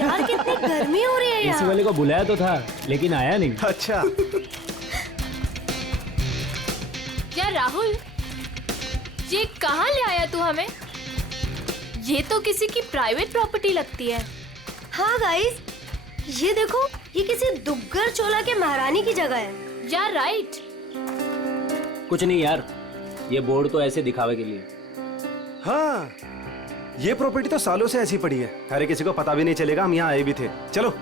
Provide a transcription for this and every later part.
यार कितनी गर्मी हो रही है एसी यार। वाले को बुलाया तो था लेकिन आया नहीं। अच्छा यार राहुल, ये कहाँ ले आया तू हमें? ये तो किसी की प्राइवेट प्रॉपर्टी लगती है। हाँ गाइस, ये देखो, ये किसी दुग्गर चोला के महारानी की जगह है। यार राइट। कुछ नहीं यार, ये बोर्ड तो ऐसे दिखावे के लिए। हाँ, ये प्रॉपर्टी तो सालों से ऐसी पड़ी है, अरे किसी को पता भी नहीं चलेगा हम यहाँ आए भी थे। चलो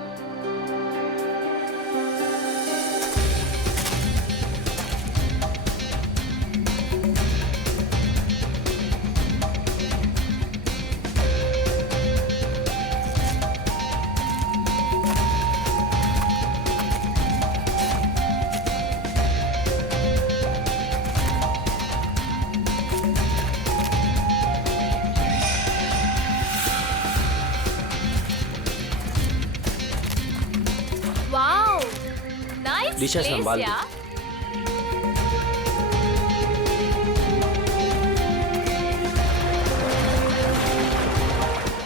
वाओ, नाइस दिशा प्लेस संभाल दो। यार।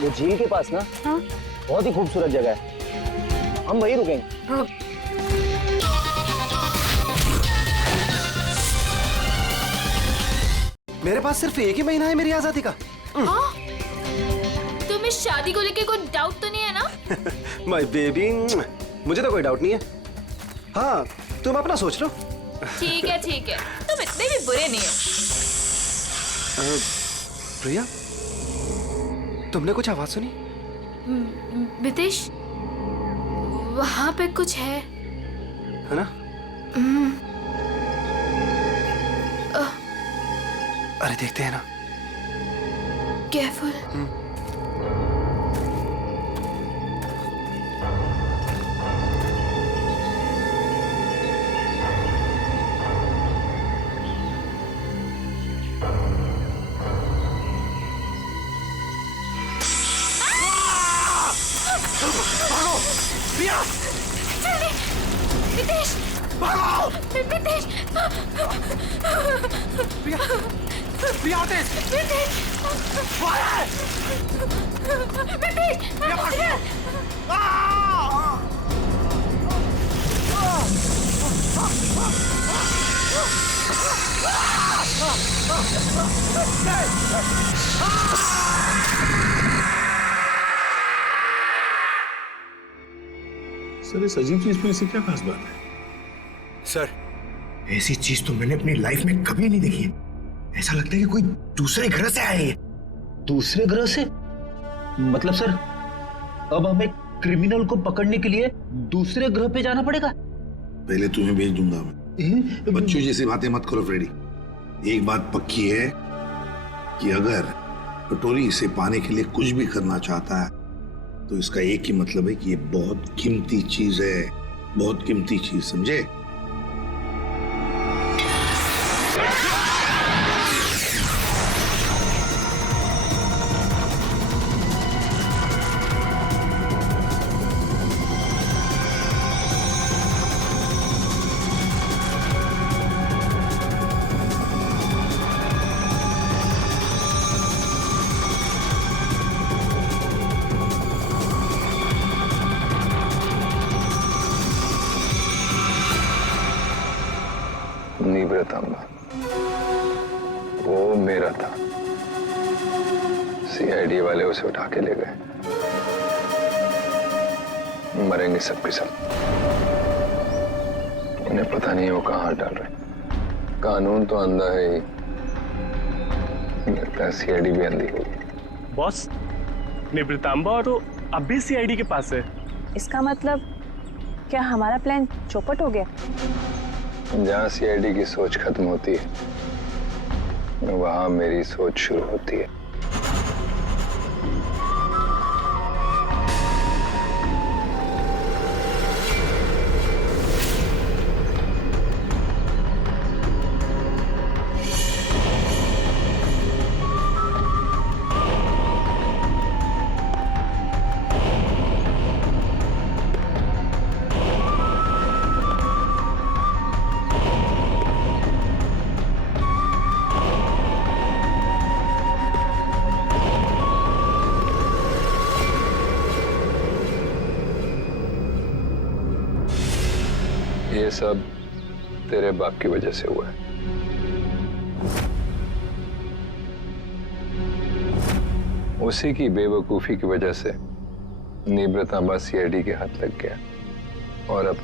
वो झील के पास ना, हाँ? बहुत ही खूबसूरत जगह है, हम वहीं रुकेंगे। हाँ। मेरे पास सिर्फ एक ही महीना है मेरी आजादी का। हाँ? तुम्हें शादी को लेके कोई डाउट तो नहीं है ना? माय बेबी, मुझे तो कोई डाउट नहीं है। हाँ, तुम अपना सोच लो। ठीक है, तुम इतने भी बुरे नहीं हो। प्रिया, तुमने कुछ आवाज सुनी? विदेश, वहाँ पे कुछ है। है ना? अरे देखते हैं ना। केयरफुल। प्रिया, विदेश, भागो! विदेश, प्रिया, प्रिया आते हैं। विदेश, प्रिया भाग! सर, इस अजीब चीज में ऐसी क्या खास बात है? सर, ऐसी चीज तो मैंने अपनी लाइफ में कभी नहीं देखी है। ऐसा लगता है कि कोई दूसरे ग्रह से आए हैं। दूसरे ग्रह से? मतलब सर, अब हमें क्रिमिनल को पकड़ने के लिए दूसरे ग्रह पे जाना पड़ेगा? पहले तुम्हें भेज दूंगा मैं। बच्चों जैसी बातें मत करो फ्रेडी। एक बात पक्की है कि अगर कटोरी इसे पाने के लिए कुछ भी करना चाहता है तो इसका एक ही मतलब है कि ये बहुत कीमती चीज है, बहुत कीमती चीज, समझे? निवृतांबा, वो मेरा था। सीआईडी वाले उसे उठा के ले गए। मरेंगे सब के सब। उन्हें पता नहीं वो कहाँ हाथ डाल रहे। कानून तो अंधा है ही, लगता है सीआईडी भी अंधी होगी। बॉस, निवृतांबा और तो अब भी सीआईडी के पास है। इसका मतलब क्या हमारा प्लान चौपट हो गया? जहाँ सीआईडी की सोच खत्म होती है वहां मेरी सोच शुरू होती है। ये सब तेरे बाप की वजह से हुआ है। उसी की बेवकूफी की वजह से निब्रतांबा सीआईडी के हाथ लग गया और अब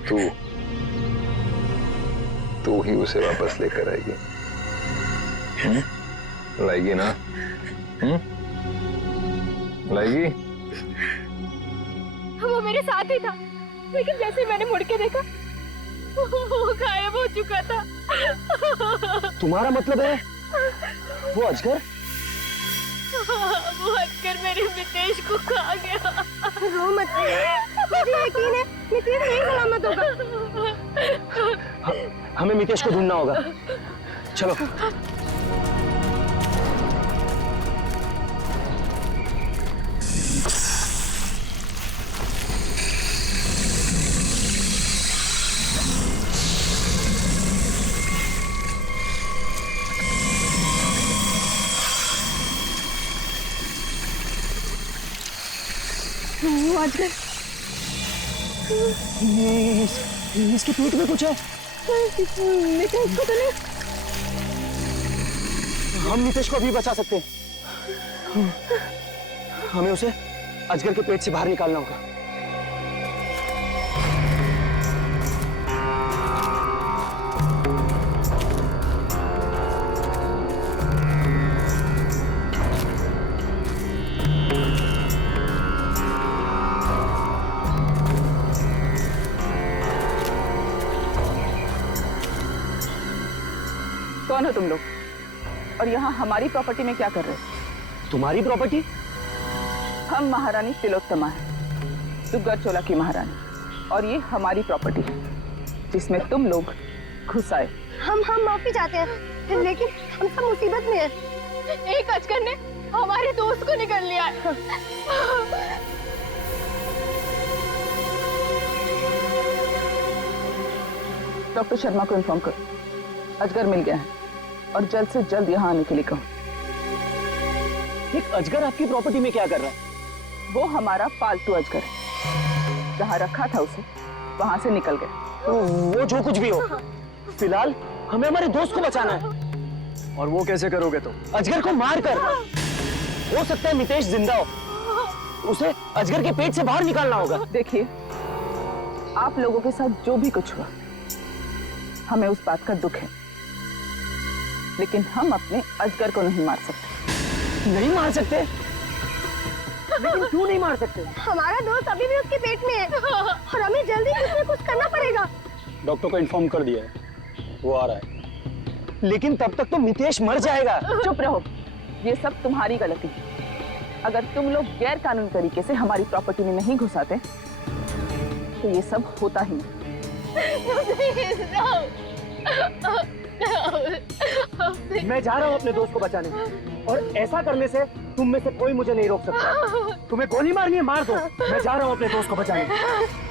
तू ही उसे वापस लेकर आएगी। लाएगी ना? लाएगी? वो मेरे साथ ही था, लेकिन जैसे मैंने मुड़ के देखा वो गायब हो चुका था। तुम्हारा मतलब है वो अजगर? वो अजगर मेरे मितेश को खा गया। रो मत, मुझे यकीन है मितेश नहीं सलामत होगा। हमें मितेश को ढूंढना होगा, चलो। अजगर इसके पेट में कुछ है। मितेश को तो नहीं। हम नितेश को अभी बचा सकते हैं। हमें उसे अजगर के पेट से बाहर निकालना होगा। कौन हो तुम लोग? और यहाँ हमारी प्रॉपर्टी में क्या कर रहे हो? तुम्हारी प्रॉपर्टी? हम महारानी तिलोत्तमा है, दुग्गल चोला की महारानी, और ये हमारी प्रॉपर्टी है जिसमें तुम लोग घुस आए। हम माफी चाहते हैं, लेकिन हम सब मुसीबत में हैं। एक अजगर ने हमारे दोस्त को निकल लिया है। डॉक्टर शर्मा को इन्फॉर्म करो, अजगर मिल गया है और जल्द से जल्द यहाँ आने के लिए कहो। एक अजगर आपकी प्रॉपर्टी में क्या कर रहा है? वो हमारा पालतू अजगर है, जहाँ रखा था उसे वहां से निकल गया। वो जो कुछ भी हो, फिलहाल हमें हमारे दोस्त को बचाना है। और वो कैसे करोगे तुम? अजगर को मार कर। हो सकता है मितेश जिंदा हो, उसे अजगर के पेट से बाहर निकालना होगा। देखिए, आप लोगों के साथ जो भी कुछ हुआ, हमें उस बात का दुख है, लेकिन हम अपने अजगर को नहीं मार सकते। नहीं मार सकते? लेकिन क्यों नहीं मार सकते? हमारा दोस्त अभी भी उसके पेट में है और हमें जल्दी कुछ न कुछ करना पड़ेगा। डॉक्टर को इन्फॉर्म कर दिया है, वो आ रहा है। लेकिन तब तक तो मितेश मर जाएगा। चुप रहो, ये सब तुम्हारी गलती है। अगर तुम लोग गैर कानूनी तरीके से हमारी प्रॉपर्टी में नहीं घुसाते तो ये सब होता ही नहीं। मैं जा रहा हूँ अपने दोस्त को बचाने, और ऐसा करने से तुम में से कोई मुझे नहीं रोक सकता। तुम्हें गोली मारनी है, मार दो। मैं जा रहा हूँ अपने दोस्त को बचाने।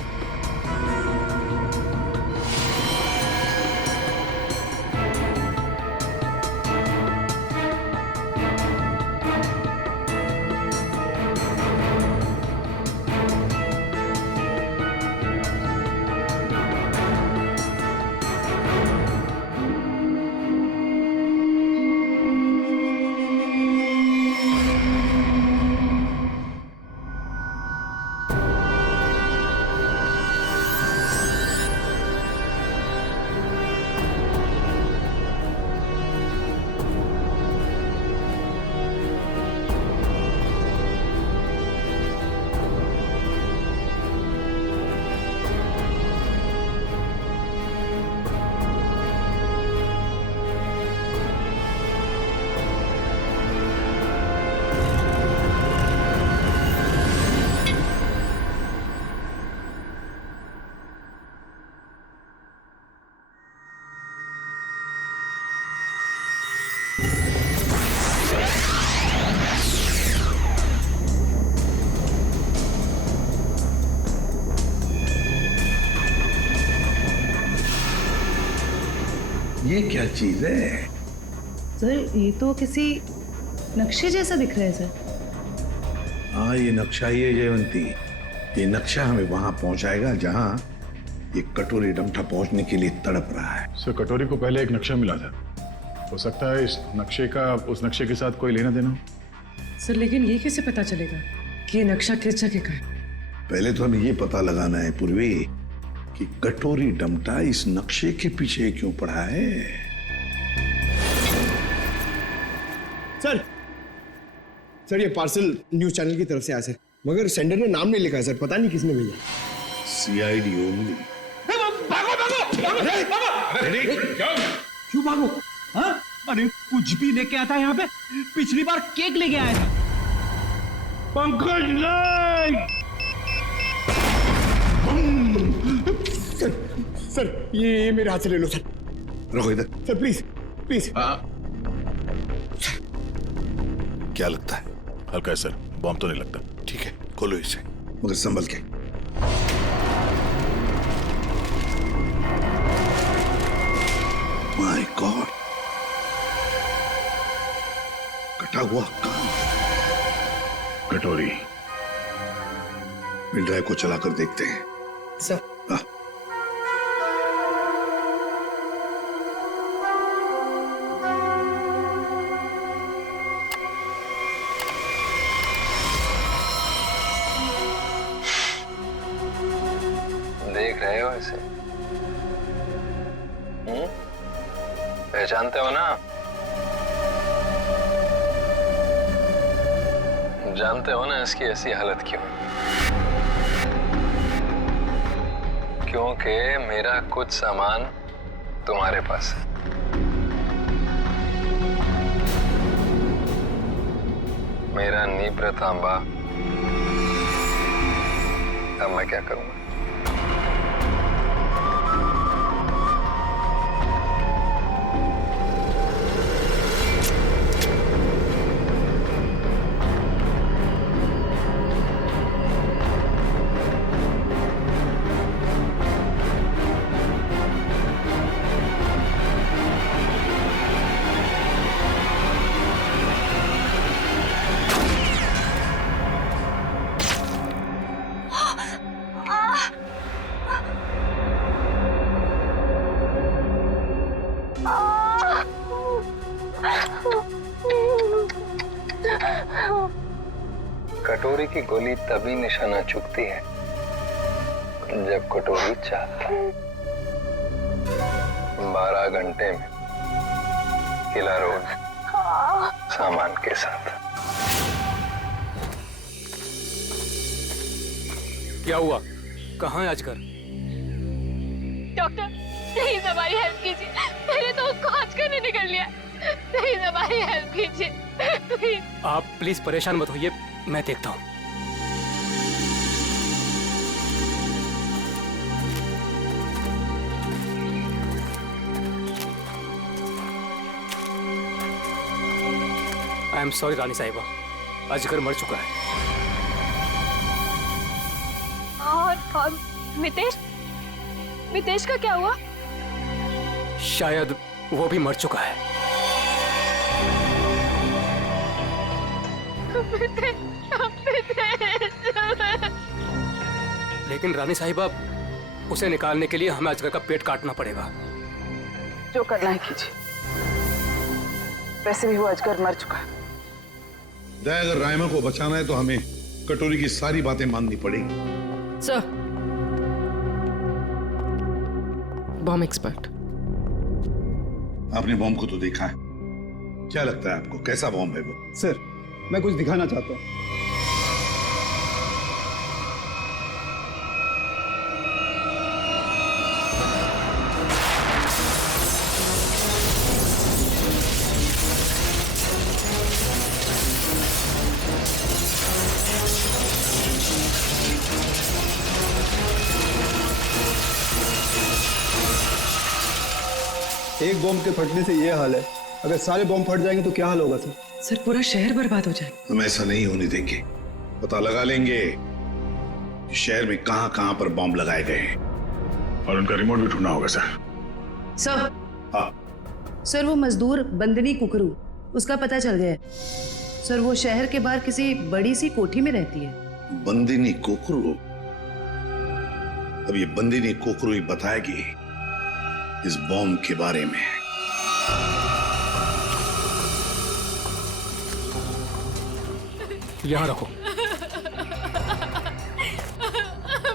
ये क्या चीज है? सर, ये तो किसी नक्शे जैसा दिख रहा है सर। हाँ, ये नक्शा ही है जयवंती। ये नक्शा हमें वहां पहुंचाएगा जहां ये कटोरी डमठा पहुंचने के लिए तड़प रहा है। सर कटोरी को पहले एक नक्शा मिला था, हो सकता है इस नक्शे का उस नक्शे के साथ कोई लेना देना हो। सर लेकिन ये कैसे पता चलेगा कि ये नक्शा किस जगह का है? पहले तो हमें ये पता लगाना है पूर्वी कि कटोरी डमटा इस नक्शे के पीछे क्यों पड़ा है। सर ये पार्सल न्यूज चैनल की तरफ से आया सर, मगर सेंडर ने नाम नहीं लिखा है सर, पता नहीं किसने भेजा। CID only. क्यों भागो? हाँ? अरे कुछ भी लेके आता है यहाँ पे। पिछली बार केक लेके आया था। पंकज नहीं। सर ये मेरे हाथ से ले लो सर। रखो इधर। Sir please please. क्या लगता है? हल्का है सर, बॉम्ब तो नहीं लगता। ठीक है, खोलो इसे, मगर संभल के। माय गॉड, कटा हुआ कान। कटोरी। पेन ड्राइव को चलाकर देखते हैं। सर देख रहे हो इसे? पहचानते हो ना? जानते हो ना इसकी ऐसी हालत क्यों? क्योंकि मेरा कुछ सामान तुम्हारे पास है। मेरा नीब्र तांबा। अब मैं क्या करूंगा? कटोरी की गोली तभी निशाना चुकती है जब कटोरी चाहता है। 12 घंटे में किला रोड सामान के साथ। क्या हुआ? कहाँ है अजगर? डॉक्टर प्लीज हमारी हेल्प कीजिए। पहले तो उसको आजकल ने निकल लिया। प्लीज हमारी हेल्प कीजिए प्लीज। आप प्लीज परेशान मत होइए, मैं देखता हूँ। आई एम सॉरी रानी साहिबा, अजगर मर चुका है। और मितेश? मितेश का क्या हुआ? शायद वो भी मर चुका है। लेकिन रानी साहिबा, उसे निकालने के लिए हमें अजगर का पेट काटना पड़ेगा। जो करना है कीजिए, वैसे भी वो अजगर मर चुका है। दया, अगर रायमा को बचाना है तो हमें कटोरी की सारी बातें माननी पड़ेगी। Sir, bomb expert. आपने बॉम्ब को तो देखा है, क्या लगता है आपको कैसा बॉम्ब है वो? सर मैं कुछ दिखाना चाहता हूँ। एक बॉम्ब के फटने से ये हाल है, अगर सारे बॉम्ब फट जाएंगे तो क्या हाल होगा सर? सर पूरा शहर बर्बाद हो जाएगा। हम ऐसा नहीं होने देंगे। पता लगा लेंगे कि शहर में कहां कहां पर बॉम्ब लगाए गए हैं। और उनका रिमोट भी ढूंढना होगा सर। सर, हाँ, सर वो मजदूर बंदनी कुकरू, उसका पता चल गया है। सर वो शहर के बाहर किसी बड़ी सी कोठी में रहती है। बंदिनी कुकरू? अब ये बंदिनी कोकरू ही बताएगी इस बॉम्ब के बारे में। यहाँ रखो।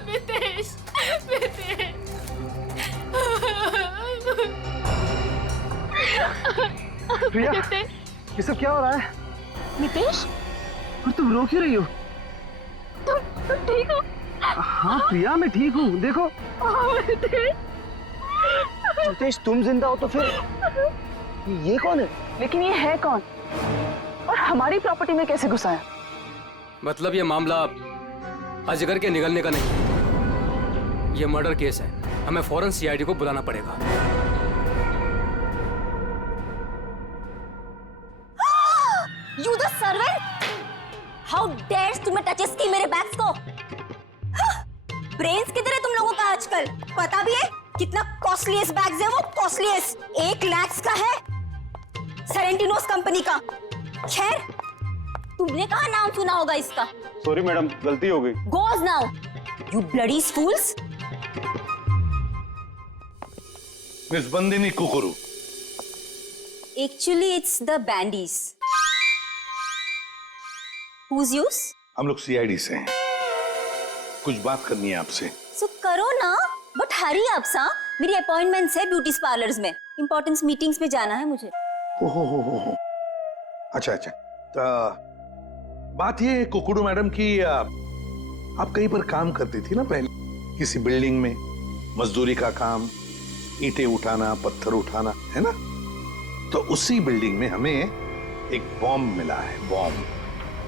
मितेश, मितेश। प्रिया, ये सब क्या हो रहा है? नितेश, और तुम रो क्यों रही हो? तुम ठीक हो? हाँ प्रिया, मैं ठीक हूँ। देखो नितेश, तुम जिंदा हो तो फिर ये कौन है? लेकिन ये है कौन और हमारी प्रॉपर्टी में कैसे घुसा है? मतलब ये मामला अजगर के निगलने का नहीं, ये मर्डर केस है। हमें फौरन सीआईडी को बुलाना पड़ेगा। You the servant! How dares तुम्हें टचेस की मेरे बैग्स को? ब्रेन्स किधर है तुम लोगों का आजकल? पता भी है कितना कॉस्टलीस्ट बैग्स है वो? कॉस्टलीस्ट 1 लाख का है, सेरेंटिनोस कंपनी का। खैर, तुमने कहाँ नाम सुना होगा इसका? सॉरी मैडम, गलती हो गई। Goes now, you bloody fools! Miss Bandini कुकुरू। Actually, it's the bandies. Who's yours? हम लोग सीआईडी से हैं। कुछ बात करनी है आपसे। So करो ना, बट हरी आप सा। मेरी अपॉइंटमेंट्स है ब्यूटी पार्लर्स में, इंपॉर्टेंट मीटिंग्स में जाना है मुझे। हो। अच्छा। तो बात ये है कुकुरू मैडम की, आप कहीं पर काम करती थी ना पहले, किसी बिल्डिंग में, मजदूरी का काम, ईंटें उठाना, पत्थर उठाना, है ना? तो उसी बिल्डिंग में हमें एक बॉम्ब मिला है। बॉम्ब,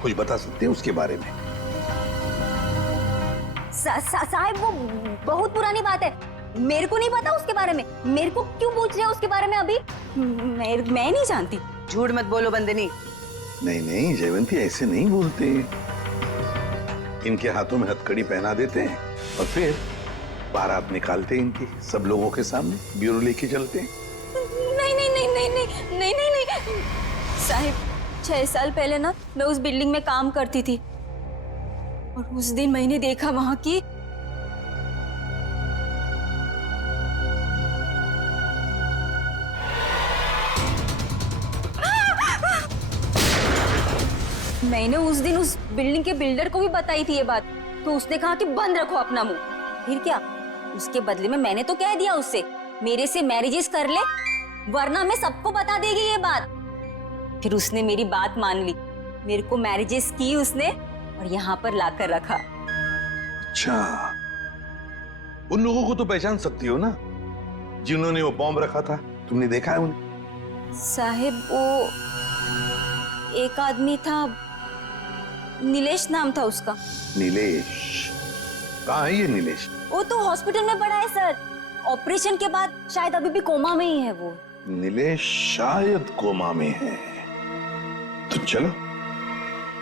कुछ बता सकते हैं उसके बारे में? साहब, वो बहुत पुरानी बात है, मेरे को नहीं पता उसके बारे में। मेरे को क्यों पूछ रहे हो उसके बारे में अभी? मैं नहीं जानती। झूठ मत बोलो बंदिनी। नहीं जयवंती, ऐसे नहीं बोलते। इनके हाथों में हथकड़ी पहना देते हैं और फिर बारात निकालते हैं इनकी, सब लोगों के सामने ब्यूरो लेके चलते हैं। नहीं साहिब, 6 साल पहले ना मैं उस बिल्डिंग में काम करती थी और उस दिन मैंने देखा वहां की मैंने उस दिन उस बिल्डिंग के बिल्डर को भी बताई थी ये बात, तो उसने कहा कि बंद रखो अपना मुंह। फिर क्या, उसके बदले में मैंने तो कह दिया उससे मेरे से मैरिजेस कर ले, वरना मैं सबको बता देगी ये बात। फिर उसने मेरी बात मान ली, मेरे को मैरिजेस की उसने और यहाँ पर लाकर रखा। अच्छा, उन लोगों को तो पहचान सकती हो ना जिन्होंने वो बॉम्ब रखा था? तुमने देखा है उन्हें? साहिब, वो एक आदमी था, नीलेश नाम था उसका। नीलेश? कहाँ है ये नीलेश? वो तो हॉस्पिटल में पड़ा है सर, ऑपरेशन के बाद शायद अभी भी कोमा में ही है वो। नीलेश शायद कोमा में है, तो चलो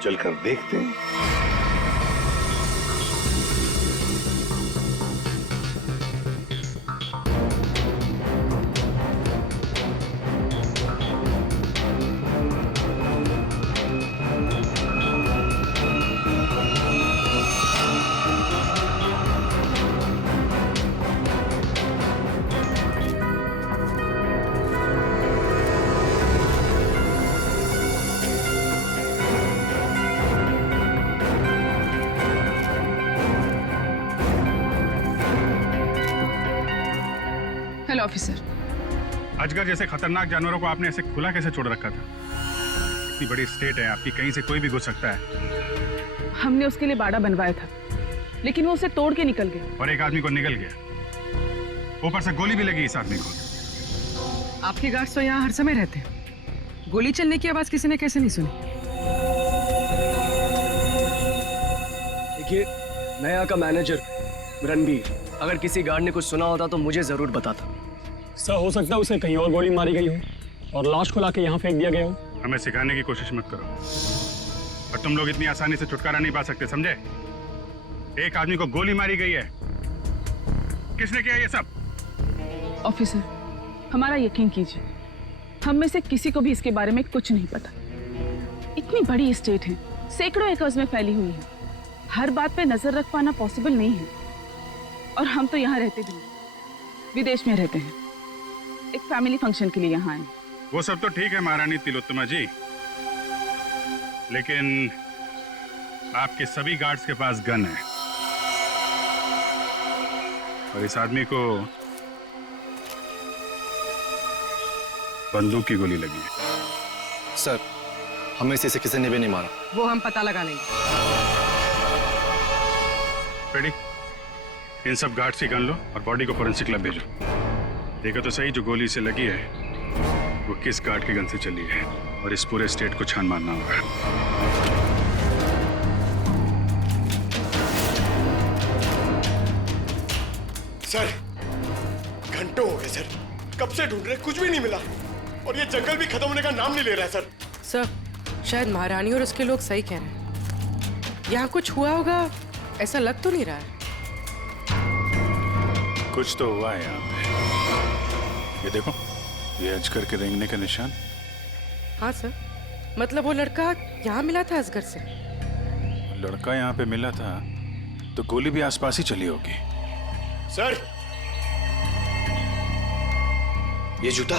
चलकर देखते हैं। Hello officer. अजगर जैसे खतरनाक जानवरों को आपने ऐसे खुला कैसे छोड़ रखा था? इतनी बड़ी स्टेट है आपकी, कहीं से कोई भी घुस सकता है। हमने उसके लिए बाड़ा बनवाया था, लेकिन वो उसे तोड़ के निकल गया। और एक आदमी को निकल गया, ऊपर से गोली भी लगी इस आदमी को। आपके गार्ड्स तो यहाँ हर समय रहते हैं, गोली चलने की आवाज किसी ने कैसे नहीं सुनी? देखिए, मैं यहाँ का मैनेजर रणबीर, अगर किसी गार्ड ने कुछ सुना होता तो मुझे जरूर बताता। सर, हो सकता है उसे कहीं और गोली मारी गई हो और लाश को लाके यहाँ फेंक दिया गया हो। हमें सिखाने की कोशिश मत करो, पर तुम लोग इतनी आसानी से छुटकारा नहीं पा सकते, समझे? एक आदमी को गोली मारी गई है, किसने किया ये सब? ऑफिसर, हमारा यकीन कीजिए, हम में से किसी को भी इसके बारे में कुछ नहीं पता। इतनी बड़ी स्टेट है, सैकड़ों एकर्स में फैली हुई है, हर बात पे नजर रख पाना पॉसिबल नहीं है। और हम तो यहाँ रहते भी नहीं, विदेश में रहते हैं। एक फैमिली फंक्शन के लिए यहाँ आए। वो सब तो ठीक है महारानी तिलोत्तमा जी, लेकिन आपके सभी गार्ड्स के पास गन है और इस आदमी को बंदूक की गोली लगी है। सर, हमें से किसी ने भी नहीं मारा। वो हम पता लगा लेंगे। रेडी? इन सब गार्ड्स की गन लो और बॉडी को फोरेंसिक लैब भेजो। देखो तो सही जो गोली से लगी है वो किस गार्ड की गन से चली है, और इस पूरे स्टेट को छान मारना होगा। सर, घंटों हो गए सर, कब से ढूंढ रहे, कुछ भी नहीं मिला, और ये जंगल भी खत्म होने का नाम नहीं ले रहा है सर। सर, शायद महारानी और उसके लोग सही कह रहे हैं। यहाँ कुछ हुआ होगा, ऐसा लग तो नहीं रहा है। कुछ तो हुआ है यहाँ पे। ये देखो, ये अजगर के रेंगने का निशान। हाँ सर, मतलब वो लड़का यहाँ मिला था असगर से। लड़का यहाँ पे मिला था तो गोली भी आसपास ही चली होगी। सर, ये जूता,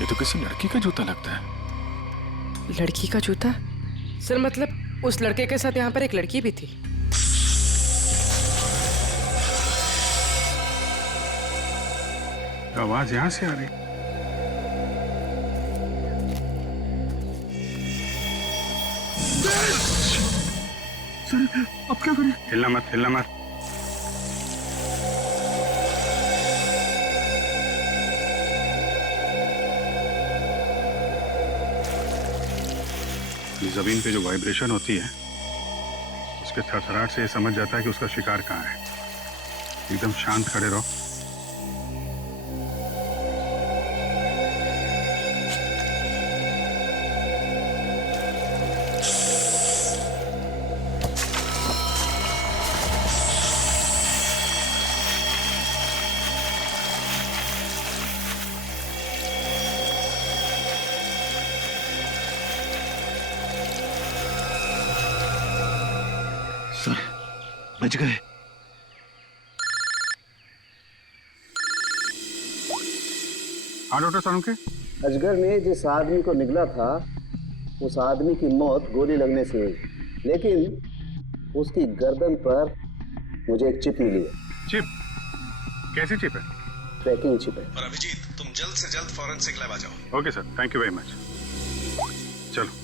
ये तो किसी लड़की का जूता लगता है। लड़की का जूता? सर मतलब उस लड़के के साथ यहाँ पर एक लड़की भी थी। आवाज यहाँ से आ रही। सर, अब क्या करें? हिलना मत, हिलना मत। जमीन पे जो वाइब्रेशन होती है उसके थरथराहट से ये समझ जाता है कि उसका शिकार कहाँ है। एकदम शांत खड़े रहो। सर, बच गए। हाँ डॉक्टर सानुके। अजगर ने जिस आदमी को निगला था उस आदमी की मौत गोली लगने से हुई, लेकिन उसकी गर्दन पर मुझे एक चिप मिली है। चिप? कैसी चिप है? ट्रैकिंग चिप है। और अभिजीत, तुम जल्द से जल्द फॉरेंसिक लैब आ जाओ। Okay sir, thank you very much. चलो।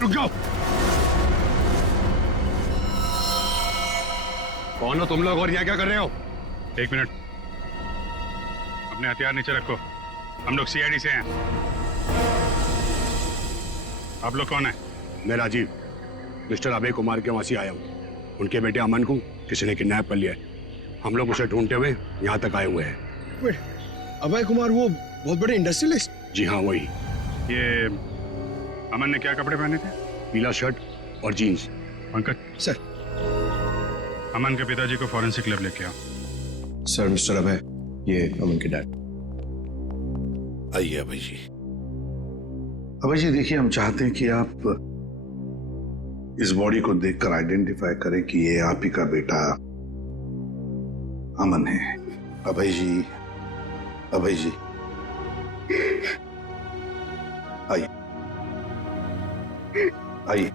रुक जाओ। कौन हो तुम लोग और यहाँ क्या कर रहे हो? एक मिनट, अपने हथियार नीचे रखो। हम लोग सीआईडी से हैं। आप लोग कौन है? मैं राजीव, मिस्टर अभय कुमार के वहां से आया हूँ। उनके बेटे अमन को किसी ने किडनैप कर लिया है। हम लोग उसे ढूंढते हुए यहाँ तक आए हुए हैं। अभय कुमार वो बहुत बड़े इंडस्ट्रियलिस्ट? जी हाँ, वही। ये अमन ने क्या कपड़े पहने थे? पीला शर्ट और जीन्स। पंकज सर, अमन के पिताजी को फॉरेंसिक लैब लेके आओ। सर, मिस्टर अभय, ये अमन के डैड। आइए अभय जी। अभय जी देखिए, हम चाहते हैं कि आप इस बॉडी को देखकर आइडेंटिफाई करें कि ये आप ही का बेटा अमन है। अभय जी, अभय जी आइए, आइए।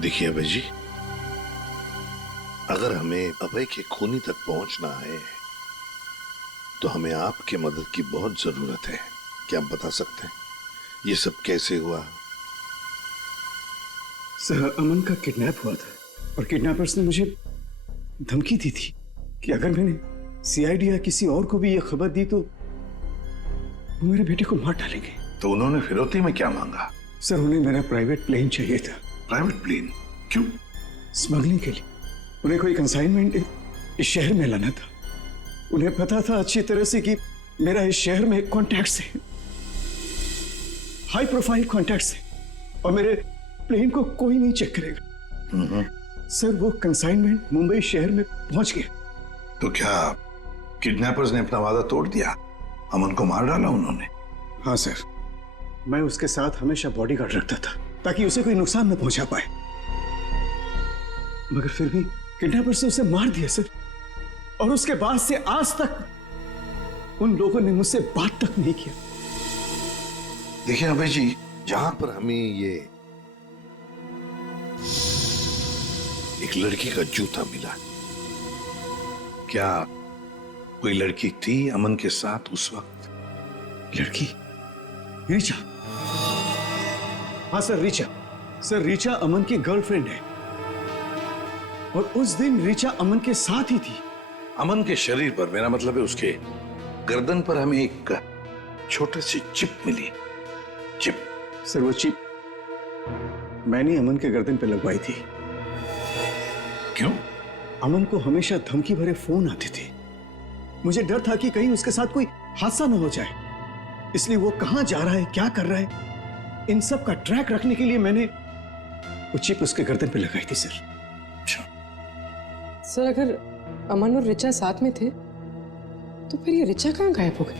देखिए अभय जी, अगर हमें अभय के खूनी तक पहुंचना है तो हमें आपकी मदद की बहुत जरूरत है। क्या आप बता सकते हैं ये सब कैसे हुआ? सर, अमन का किडनैप हुआ था और किडनैपर्स ने मुझे धमकी दी थी कि अगर मैंने सीआईडी या किसी और को भी ये खबर दी तो वो मेरे बेटे को मार डालेंगे। तो उन्होंने फिरौती में क्या मांगा? सर, उन्हें मेरा प्राइवेट प्लेन चाहिए था। Private plane? क्यों? स्मगलिंग के लिए। उन्हें कोई कंसाइनमेंट इस शहर में लाना था। उन्हें पता था अच्छी तरह से कि मेरा इस शहर में कॉन्टैक्ट्स है, हाई प्रोफाइल कॉन्टैक्ट्स है, और मेरे प्लेन को कोई नहीं चेक करेगा। सर, वो कंसाइनमेंट मुंबई शहर में पहुंच गया। तो क्या किडनैपर्स ने अपना वादा तोड़ दिया? अमन को मार डाला उन्होंने? हाँ सर, मैं उसके साथ हमेशा बॉडीगार्ड रखता था ताकि उसे कोई नुकसान न पहुंचा पाए, मगर फिर भी किडनैपर्स ने उसे मार दिया सर। और उसके बाद से आज तक उन लोगों ने मुझसे बात तक नहीं किया। देखिए अभय जी, जहां पर हमें ये एक लड़की का जूता मिला, क्या कोई लड़की थी अमन के साथ उस वक्त? लड़की? रीचा? हाँ सर, रीचा। सर, रीचा अमन की गर्लफ्रेंड है और उस दिन रीचा अमन के साथ ही थी। अमन के शरीर पर, मेरा मतलब है उसके गर्दन पर, हमें एक छोटी सी चिप मिली। चिप? सर, वो चिप मैंने अमन के गर्दन पे लगवाई थी। क्यों? अमन को हमेशा धमकी भरे फोन आते थे। मुझे डर था कि कहीं उसके साथ कोई हादसा न हो जाए, इसलिए वो कहां जा रहा है, क्या कर रहा है, इन सब का ट्रैक रखने के लिए मैंने वो चिप उसके गर्दन पे लगाई थी सर। सर, अगर अमन और रिचा साथ में थे तो फिर ये रिचा कहाँ गायब हो गई?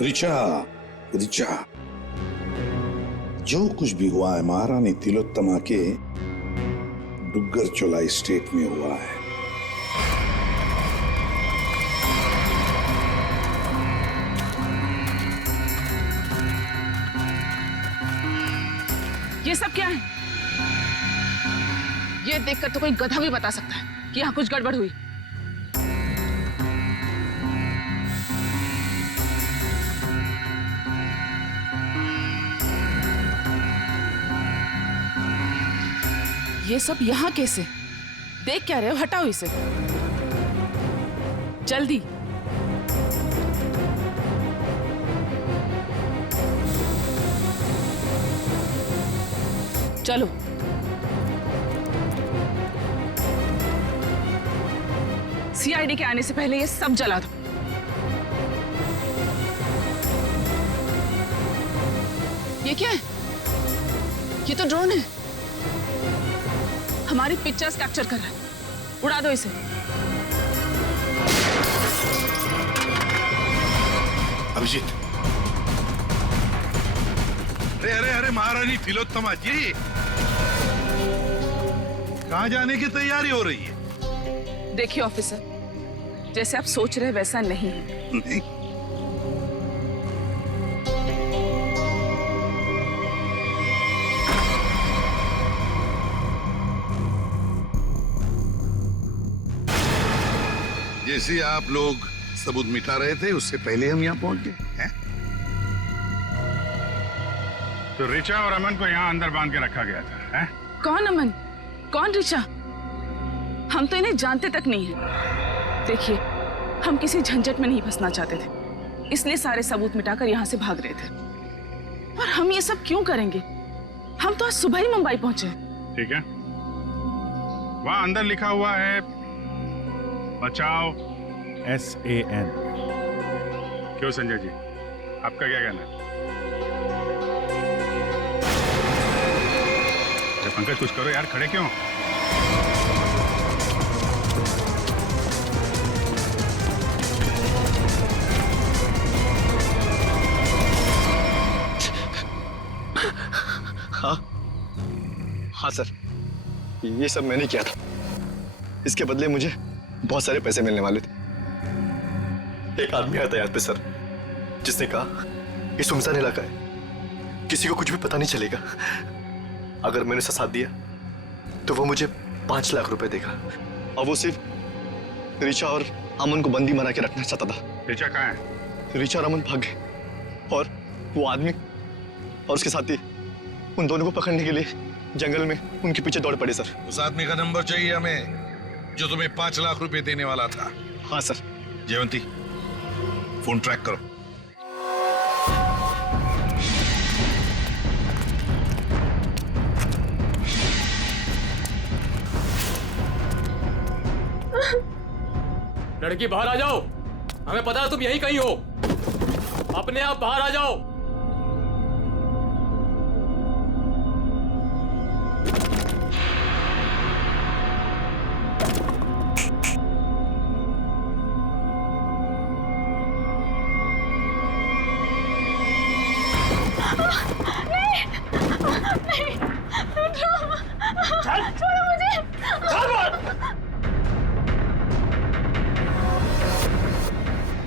रिचा, जो कुछ भी हुआ है महारानी तिलोत्तमा के डुग्गर चोलाई स्टेट में हुआ है। ये सब क्या है? ये देखकर तो कोई गधा भी बता सकता है कि यहाँ कुछ गड़बड़ हुई। ये सब यहाँ कैसे? देख क्या रहे हो? हटाओ इसे जल्दी। चलो। सीआईडी के आने से पहले ये सब जला दो। ये क्या है? ये तो ड्रोन है, हमारी पिक्चर्स कैप्चर कर रहा है। उड़ा दो इसे। अभिजीत, अरे अरे अरे महारानी तिलोत्तमा जी, कहां जाने की तैयारी हो रही है? देखिए ऑफिसर, जैसे आप सोच रहे वैसा नहीं है। नहीं? जैसे आप लोग सबूत मिटा रहे थे, उससे पहले हम यहाँ पहुंच गए हैं। तो रिचा और अमन को यहाँ अंदर बांध के रखा गया था, हैं? कौन अमन, कौन रिचा? हम तो इन्हें जानते तक नहीं है। देखिए, हम किसी झंझट में नहीं फंसना चाहते थे, इसलिए सारे सबूत मिटाकर यहाँ से भाग रहे थे। और हम ये सब क्यों करेंगे? हम तो आज सुबह ही मुंबई पहुंचे। ठीक है, वहां अंदर लिखा हुआ है बचाओ SAN। क्यों संजय जी, आपका क्या कहना है? पंकज, कुछ करो यार, खड़े क्यों? हाँ सर, ये सब मैंने किया था। इसके बदले मुझे बहुत सारे पैसे मिलने वाले थे। एक आदमी आया था याद पे सर, जिसने कहा ये सुनसान इलाका है, किसी को कुछ भी पता नहीं चलेगा। अगर मैंने उसका साथ दिया तो वो मुझे 5 लाख रुपए देगा। और वो सिर्फ रिचा और अमन को बंदी बना के रखना चाहता था। रिचा कहाँ है? रिचा और अमन भाग गए और वो आदमी और उसके साथी उन दोनों को पकड़ने के लिए जंगल में उनके पीछे दौड़ पड़े सर। उस आदमी का नंबर चाहिए हमें, जो तुम्हें 5 लाख रुपए देने वाला था। हाँ सर। जयवंती, फोन ट्रैक करो। लड़की बाहर आ जाओ, हमें पता है तुम यहीं कहीं हो। अपने आप बाहर आ जाओ।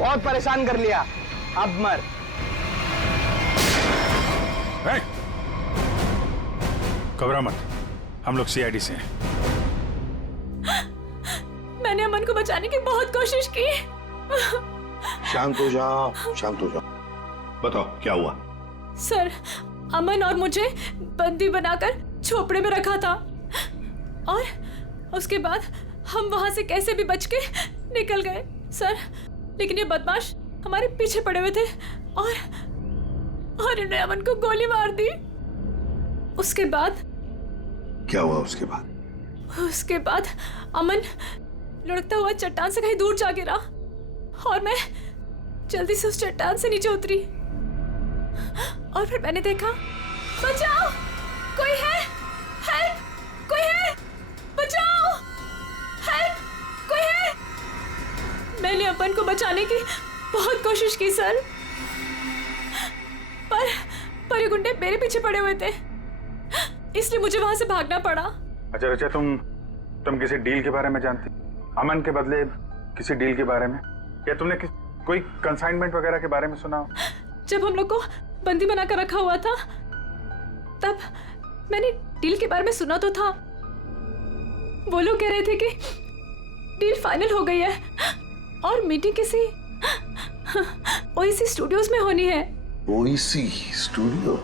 बहुत परेशान कर लिया, अब मर। घबरा मत, हम लोग सीआईडी से हैं। मैंने अमन को बचाने की बहुत कोशिश की। शांत हो जाओ, शांत हो जाओ। बताओ क्या हुआ? सर, अमन और मुझे बंदी बनाकर झोपड़े में रखा था और उसके बाद हम वहां से कैसे भी बच के निकल गए सर, लेकिन ये बदमाश हमारे पीछे पड़े हुए थे और इन्होंने अमन को गोली मार दी। उसके बाद क्या हुआ? उसके बाद अमन लुढ़कता हुआ चट्टान से कहीं दूर जा गिरा और मैं जल्दी से उस चट्टान से नीचे उतरी और फिर मैंने देखा, बचाओ, कोई है, हेल्प, कोई है, बचाओ, हेल्प, कोई है। मैंने अमन को बचाने की बहुत कोशिश की सर, पर ये गुंडे मेरे पीछे पड़े हुए थे, इसलिए मुझे वहां से भागना पड़ा। अच्छा रचा, तुम किसी डील के बारे में जानती? अमन के बदले किसी डील के बारे में? या तुमने कोई कंसाइनमेंट वगैरह के बारे में सुना? जब हम लोग को बंदी बनाकर रखा हुआ था तब मैंने डील के बारे में सुना तो था। वो लोग कह रहे थे कि डील फाइनल हो गई है और मीटिंग किसी ओएसी स्टूडियोज में होनी है। ओएसी स्टूडियो?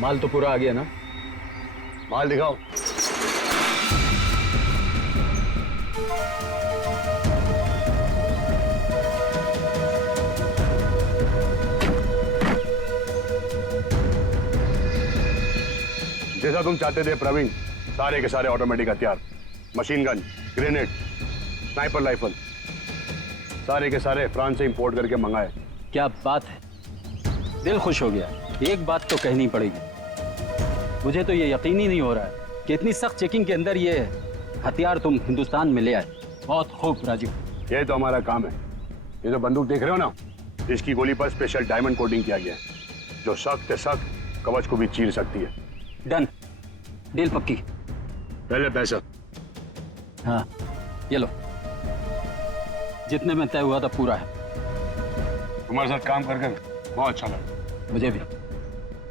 माल तो पूरा आ गया ना? माल दिखाओ। जैसा तुम चाहते थे प्रवीण, सारे के सारे ऑटोमेटिक हथियार, machine gun, grenade, sniper rifle, सारे के सारे फ्रांस से इंपोर्ट करके मंगाए। क्या बात है, दिल खुश हो गया। एक बात तो कहनी पड़ेगी, मुझे तो ये यकीन ही नहीं हो रहा है कि इतनी सख्त चेकिंग के अंदर ये हथियार तुम हिंदुस्तान में ले आए। बहुत खूब राजीव, ये तो हमारा काम है। ये जो बंदूक देख रहे हो ना, इसकी गोली पर स्पेशल डायमंड कोटिंग किया गया है, जो सख्त सख्त कवच को भी चीर सकती है। डन, डील पक्की। पहले पैसा। हाँ ये लो, जितने में तय हुआ था पूरा है। तुम्हारे साथ काम कर बहुत अच्छा लगा। मुझे भी।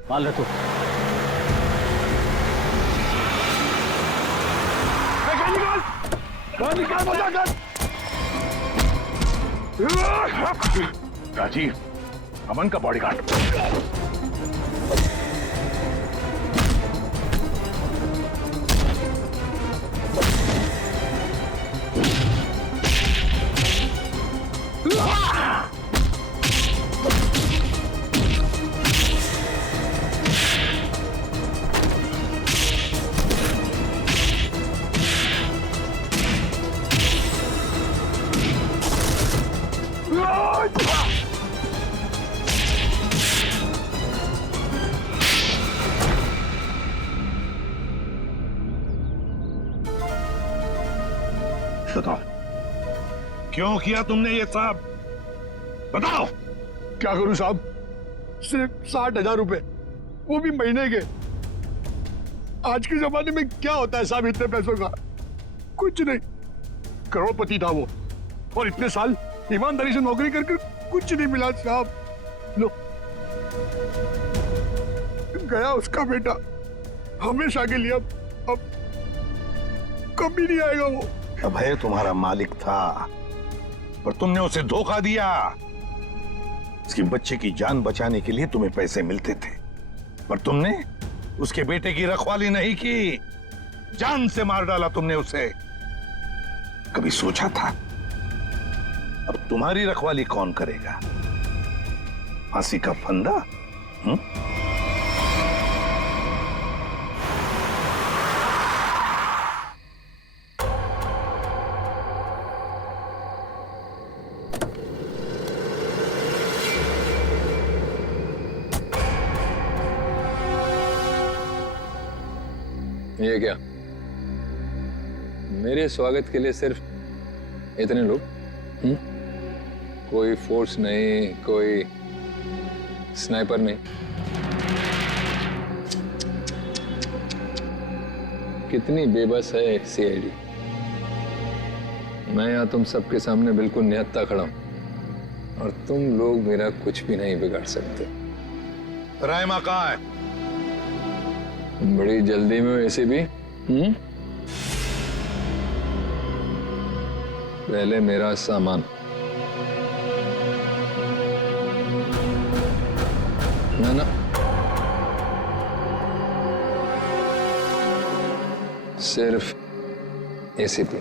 माल रखो। राजीव, अमन का बॉडीगार्ड। बताओ क्यों किया तुमने ये साहब? बताओ। क्या करूं साहब, सिर्फ 60,000 रुपए, वो भी महीने के। आज के जमाने में क्या होता है साहब इतने पैसों का? कुछ नहीं, करोड़पति था वो और इतने साल ईमानदारी से नौकरी करके कुछ नहीं मिला साहब। लो, गया उसका बेटा, हमेशा के लिए। अब कभी नहीं आएगा वो। अभय तुम्हारा मालिक था, पर तुमने उसे धोखा दिया। उसकी बच्चे की जान बचाने के लिए तुम्हें पैसे मिलते थे, पर तुमने उसके बेटे की रखवाली नहीं की, जान से मार डाला तुमने उसे। कभी सोचा था अब तुम्हारी रखवाली कौन करेगा? फांसी का फंदा? ये क्या? मेरे स्वागत के लिए सिर्फ इतने लोग? कोई फोर्स नहीं, कोई स्नाइपर नहीं? कितनी बेबस है सीआईडी। मैं यहाँ तुम सबके सामने बिल्कुल निहत्था खड़ा हूं और तुम लोग मेरा कुछ भी नहीं बिगाड़ सकते। रायमा कहाँ है? बड़ी जल्दी में वैसे भी। पहले मेरा सामान। ना सिर्फ एसीपी।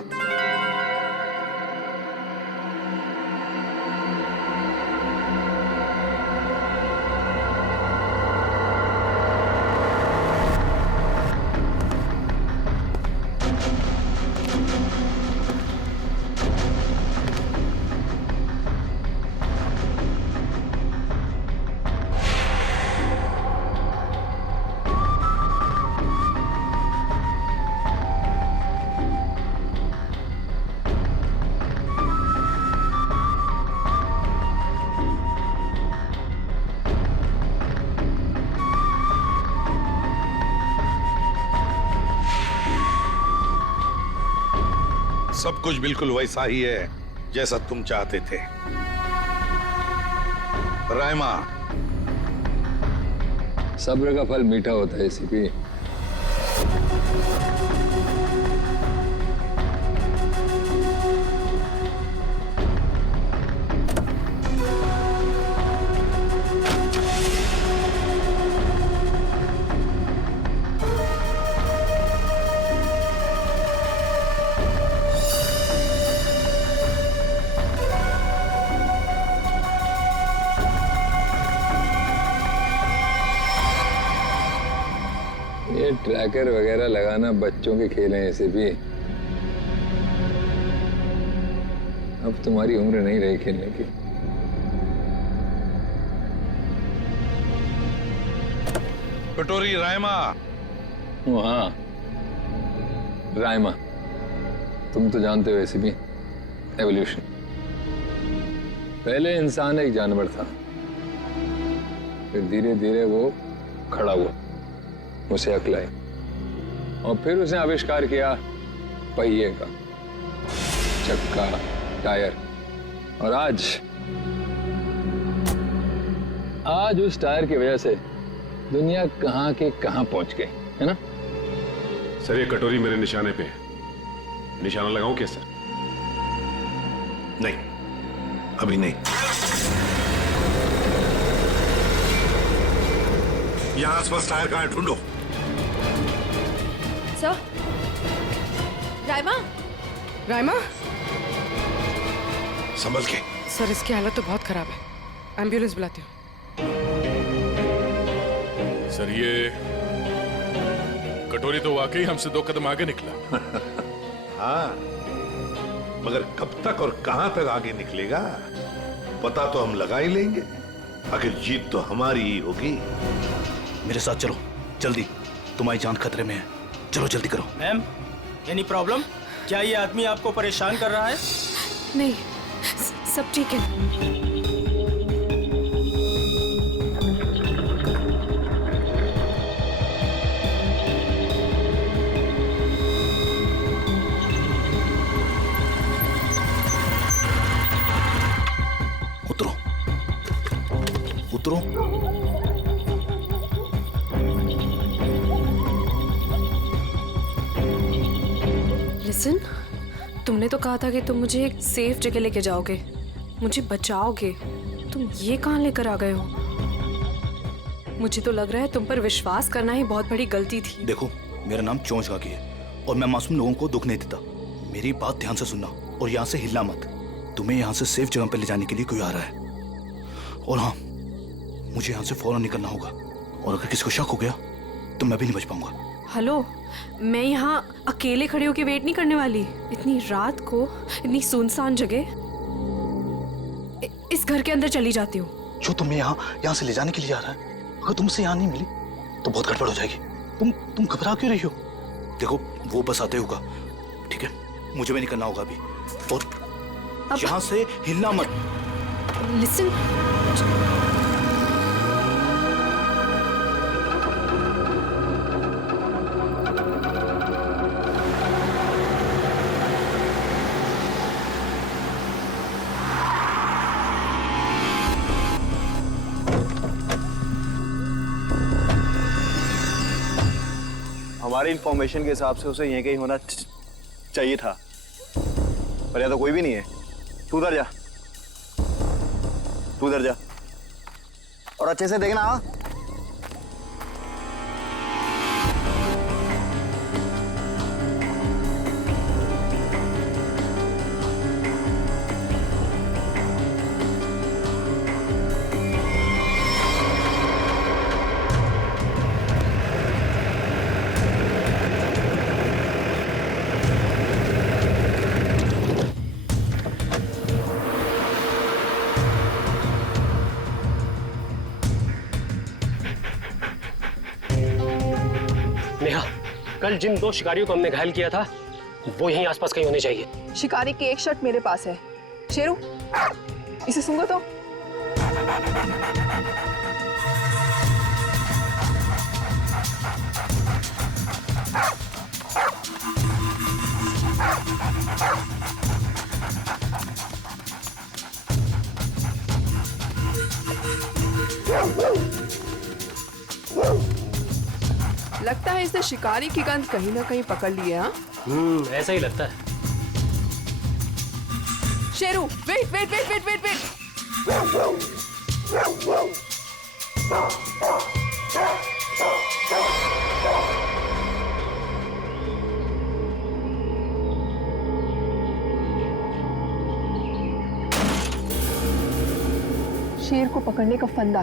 सब कुछ बिल्कुल वैसा ही है जैसा तुम चाहते थे। रायमा, सब्र का फल मीठा होता है एसीपी। ये ट्रैकर वगैरह लगाना बच्चों के खेल हैं ऐसे भी। अब तुम्हारी उम्र नहीं रही खेलने की। कटोरी रायमा। हाँ, रायमा। तुम तो जानते हो ऐसे भी, एवोल्यूशन। पहले इंसान एक जानवर था, फिर धीरे धीरे वो खड़ा हुआ, उसे अक्ल आई और फिर उसने आविष्कार किया पहिए का, चक्का, टायर। और आज उस टायर की वजह से दुनिया कहां के कहां पहुंच गई है ना। सर ये कटोरी मेरे निशाने पे है, निशाना लगाऊं क्या सर? नहीं, अभी नहीं। यहां आसपास टायर कहां है, ढूंढो। सर, रायमा। रायमा? संभल के। सर इसकी हालत तो बहुत खराब है, एम्बुलेंस बुलाती हूँ। सर ये कटोरी तो वाकई हमसे 2 कदम आगे निकला। हाँ, मगर कब तक और कहां तक आगे निकलेगा पता तो हम लगा ही लेंगे। आखिर जीत तो हमारी ही होगी। मेरे साथ चलो जल्दी, तुम्हारी जान खतरे में है। चलो जल्दी करो। Ma'am, any problem? क्या ये आदमी आपको परेशान कर रहा है? नहीं, सब ठीक है। उतरो, उतरो। लिसन, तुमने तो कहा था कि तुम मुझे एक सेफ जगह लेके जाओगे, मुझे बचाओगे। तुम ये कहाँ लेकर आ गए हो? मुझे तो लग रहा है तुम पर विश्वास करना ही बहुत बड़ी गलती थी। देखो, मेरा नाम चोंच गागी है और मैं मासूम लोगों को दुख नहीं देता। मेरी बात ध्यान से सुनना और यहाँ से हिलना मत। तुम्हें यहाँ से सेफ जगह पर ले जाने के लिए कोई आ रहा है। और हाँ, मुझे यहाँ से फौरन निकलना होगा और अगर किसी को शक हो गया तो मैं भी नहीं बच पाऊंगा। हेलो, मैं यहाँ अकेले खड़े होकर वेट नहीं करने वाली। इतनी रात को इतनी सुनसान जगह, इस घर के अंदर चली जाती हूँ। जो तुम्हें यहाँ से ले जाने के लिए आ रहा है, अगर तुमसे यहाँ नहीं मिली तो बहुत गड़बड़ हो जाएगी। तुम घबरा क्यों रही हो? देखो वो बस आते होगा, ठीक है? मुझे भी निकलना होगा अभी, और यहाँ से हिलना मत। लिसन, हमारी इंफॉर्मेशन के हिसाब से उसे यहीं कहीं होना चाहिए था, पर यहाँ तो कोई भी नहीं है। तू उधर जा, तू उधर जा और अच्छे से देखना। हाँ, नेहा, कल जिन 2 शिकारियों को हमने घायल किया था वो यहीं आसपास कहीं होने चाहिए। शिकारी की एक शर्ट मेरे पास है। शेरू, इसे सूंघो तो। लगता है इसने शिकारी की गंध कहीं ना कहीं पकड़ ली है। हाँ, ऐसा ही लगता है। Sheru, wait wait wait wait wait wait. शेर को पकड़ने का फंदा,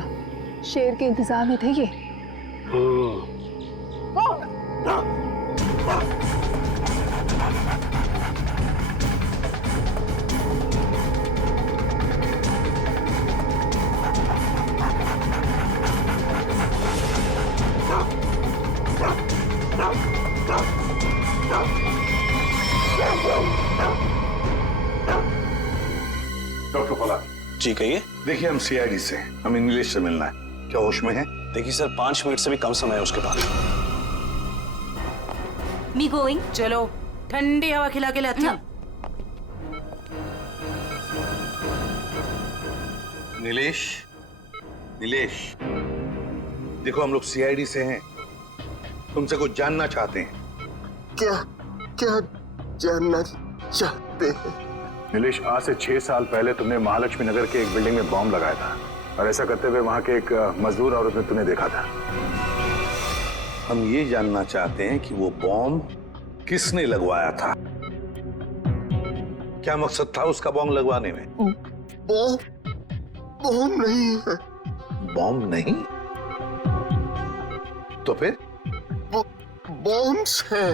शेर के इंतजार में थे ये। डॉक्टर पॉला जी कहिए। देखिए, हम सीआईडी से, हमें नीलेश से मिलना है। क्या होश में है? देखिए सर, 5 मिनट से भी कम समय है उसके पास। Me going. चलो ठंडी हवा खिला के लाती हूँ। नीलेश, नीलेश, देखो हम लोग सीआईडी से हैं, तुमसे कुछ जानना चाहते हैं। क्या क्या जानना चाहते हैं? नीलेश, आज से 6 साल पहले तुमने महालक्ष्मी नगर के एक बिल्डिंग में बॉम्ब लगाया था, और ऐसा करते हुए वहां के एक मजदूर औरत ने तुम्हें देखा था। हम ये जानना चाहते हैं कि वो बॉम्ब किसने लगवाया था, क्या मकसद था उसका बॉम्ब लगवाने में? बॉम्ब नहीं है। बॉम्ब नहीं तो फिर? बॉम्ब्स है।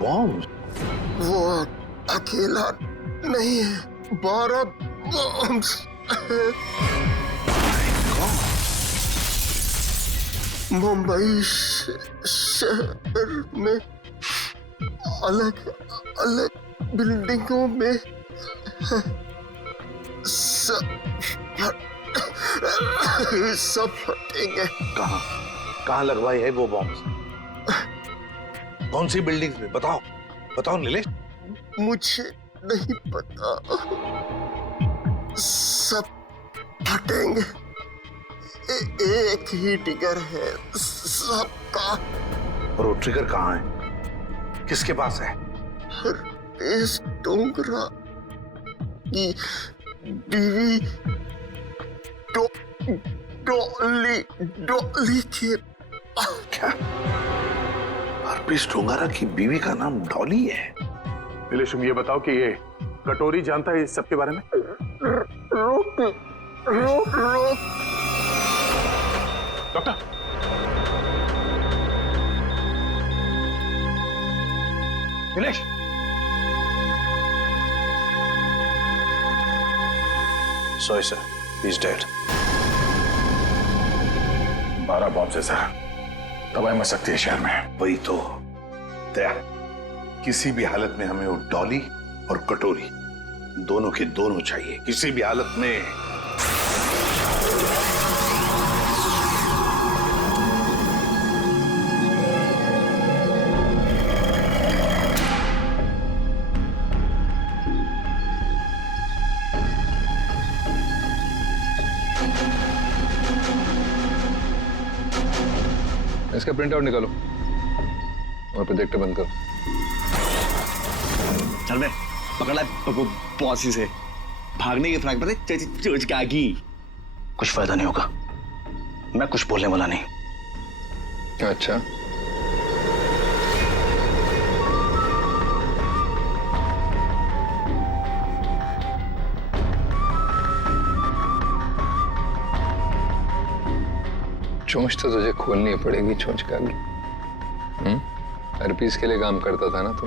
बॉम्ब? वो अकेला नहीं है, 12 बॉम्ब्स है। मुंबई शहर में अलग अलग बिल्डिंगों में सब फटेंगे। कहाँ लगवाई है वो बॉम्ब? कौन सी बिल्डिंग में? बताओ बताओ नीलेश। मुझे नहीं पता, सब फटेंगे। एक ही ट्रिगर है सबका। और वो ट्रिगर कहाँ है, किसके पास है? हरपेश डोंगरा की बीवी डॉली के। क्या हरपेश डोंगरा की बीवी का नाम डॉली है? नीलेश, तुम ये बताओ कि ये कटोरी जानता है इस सब के बारे में? रोक रोक रोक। Doctor, Nilesh, sorry sir, he is dead. 12 bomb है सर। तबाही मच सकती है शहर में। वही तो दया, किसी भी हालत में हमें वो डॉली और कटोरी दोनों के दोनों चाहिए, किसी भी हालत में। इसका प्रिंट आउट निकालो और प्रोजेक्टर बंद करो। चल बे, पकड़ा पॉसी से भागने की फ्रैक पर चोचकागी। कुछ फायदा नहीं होगा, मैं कुछ बोलने वाला नहीं। अच्छा, चोंच तो तुझे खोलनी पड़ेगी, चोंच का भी। हर पीस के लिए काम करता था ना तू।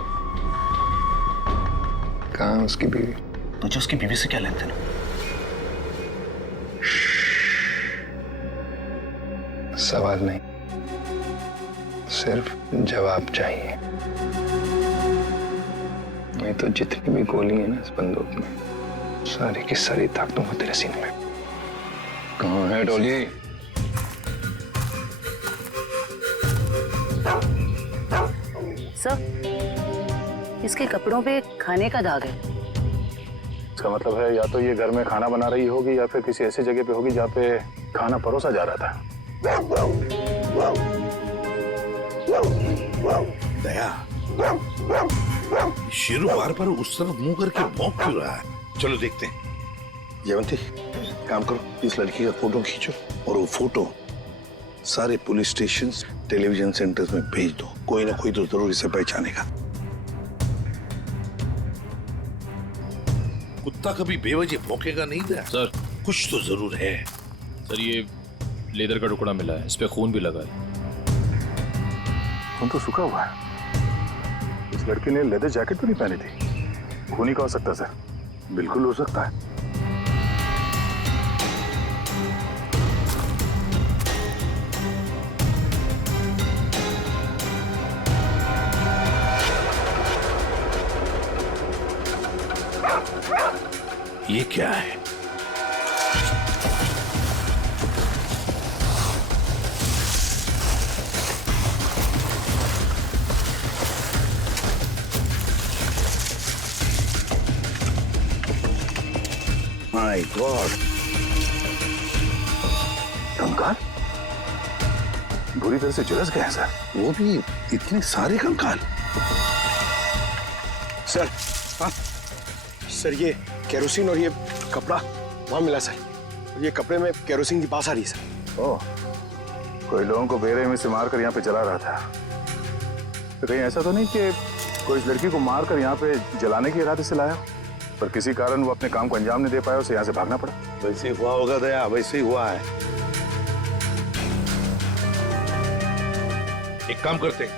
कहाँ उसकी बीवी? तुझे उसकी बीवी से क्या लेन देन? सवाल नहीं, सिर्फ जवाब चाहिए। नहीं तो जितनी भी गोली है ना इस बंदूक में, सारी की सारी ताक दूंगा तेरे सीने में। कहाँ है डोली? सर, इसके कपड़ों पे खाने का दाग है। इसका मतलब है या तो ये घर में खाना बना रही होगी या फिर किसी ऐसी जगह पे होगी जहाँ पे खाना परोसा जा रहा था। दया, शेरू बार बार उस तरफ मुंह करके भौंक क्यों रहा है? चलो देखते हैं। जयवंती, काम करो, इस लड़की का फोटो खींचो और वो फोटो सारे पुलिस स्टेशन, टेलीविजन सेंटर्स में भेज दो। कोई ना कोई तो जरूर इसे पहचानेगा। कुत्ता कभी बेवजह भौंकेगा नहीं था सर। कुछ तो जरूर है। सर, ये लेदर का टुकड़ा मिला है, इस पे खून भी लगा है। खून तो सूखा हुआ है। इस लड़की ने लेदर जैकेट तो नहीं पहनी थी। खून ही का हो सकता सर? बिल्कुल हो सकता है। ये क्या है? माय गॉड, कंकाल बुरी तरह से झुलस गए हैं सर। वो भी इतने सारे कंकाल। सर, हाँ सर, ये केरोसिन और ये कपड़ा वहां मिला सर। ये कपड़े में केरोसिन की बास आ रही है सर। ओह, कोई लोगों को बेरहमी में से मारकर यहाँ पे जला रहा था। तो कहीं ऐसा तो नहीं कि कोई इस लड़की को मारकर यहाँ पे जलाने के इरादे से लाया, पर किसी कारण वो अपने काम को अंजाम नहीं दे पाया, उसे यहाँ से भागना पड़ा? वैसे ही हुआ होगा दया, वैसे ही हुआ है। एक काम करते हैं,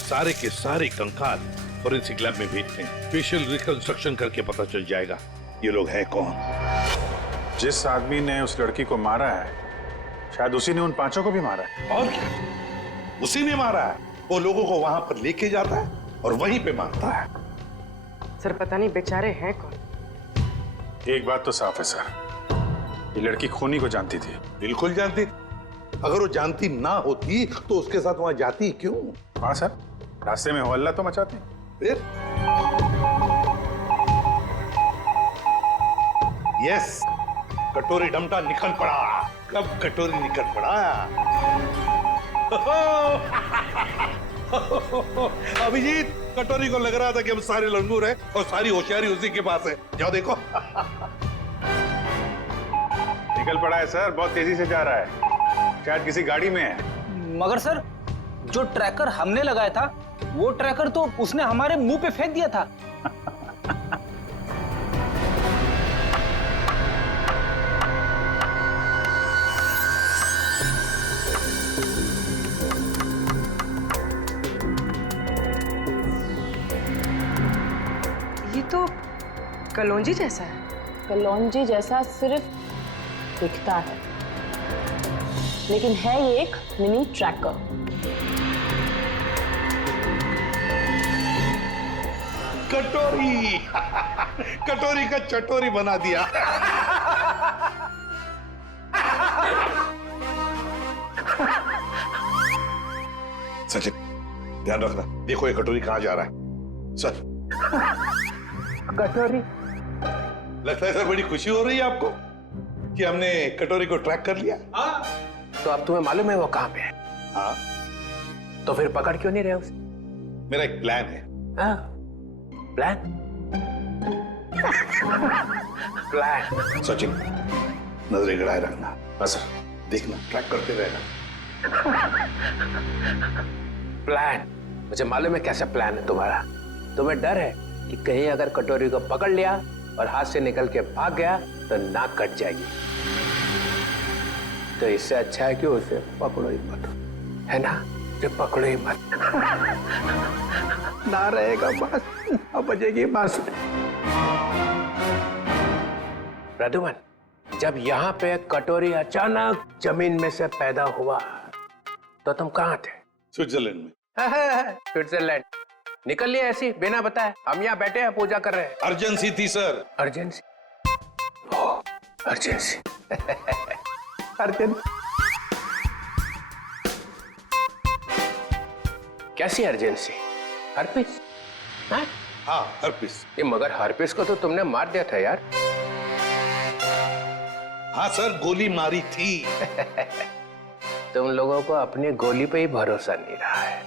सारे के सारे कंकाल फोरेंसिक लैब में भेजते हैं। स्पेशल रिकंस्ट्रक्शन करके पता चल जाएगा ये लोग हैं कौन। जिस आदमी ने उस लड़की को मारा है, शायद उसी ने उन पांचों को भी मारा है। और क्या, उसी ने मारा है। वो लोगों को वहां पर लेके जाता है और वहीं पे मारता है। सर, पता नहीं बेचारे हैं कौन। एक बात तो साफ है सर, ये लड़की खूनी को जानती थी। बिल्कुल जानती। अगर वो जानती ना होती तो उसके साथ वहां जाती क्यों? हाँ सर, रास्ते में हो हल्ला तो मचाती। फिर यस, कटोरी डमटा निकल पड़ा। कब कटोरी निकल पड़ा? अभिजीत, कटोरी को लग रहा था कि हम सारे लंगूर हैं और सारी होशियारी उसी के पास है। जाओ देखो। निकल पड़ा है सर, बहुत तेजी से जा रहा है, शायद किसी गाड़ी में है। मगर सर, जो ट्रैकर हमने लगाया था वो ट्रैकर तो उसने हमारे मुंह पे फेंक दिया था। ये तो कलौंजी जैसा है। कलौंजी जैसा सिर्फ दिखता है, लेकिन है ये एक मिनी ट्रैकर। कटोरी कटोरी का चटोरी बना दिया। सचिन ध्यान रखना, देखो ये कटोरी कहां जा रहा है। सर कटोरी, लगता है सर बड़ी खुशी हो रही है आपको कि हमने कटोरी को ट्रैक कर लिया। तो अब तुम्हें मालूम है वो कहां पे है? हाँ। तो फिर पकड़ क्यों नहीं रहे उसे? मेरा एक प्लान है। हाँ, प्लान? प्लान। सचिन नजरें गड़ाए रखना। हाँ सर, देखना ट्रैक करते रहना। प्लान? मुझे मालूम है कैसा प्लान है तुम्हारा। तुम्हें डर है कि कहीं अगर कटोरी को पकड़ लिया और हाथ से निकल के भाग गया तो नाक कट जाएगी। तो इससे अच्छा है कि उसे पकड़ो ही मत, है ना? जो पकड़ो ही मत। ना रहेगा बस, ना बजेगी बस। प्रद्युमन, जब यहाँ पे कटोरी अचानक जमीन में से पैदा हुआ तो तुम कहाँ थे? स्विट्जरलैंड में। स्विट्जरलैंड निकल लिए ऐसी बिना बताए? हम यहाँ बैठे हैं, पूजा कर रहे हैं। अर्जेंसी थी सर। अर्जेंसी? अर्जेंसी। अर्जेंसी कैसी अर्जेंसी? हर्पिस? हाँ हर्पिस। ये मगर हर्पिस को तो तुमने मार दिया था यार। हाँ सर, गोली मारी थी। तुम लोगों को अपनी गोली पे ही भरोसा नहीं रहा है।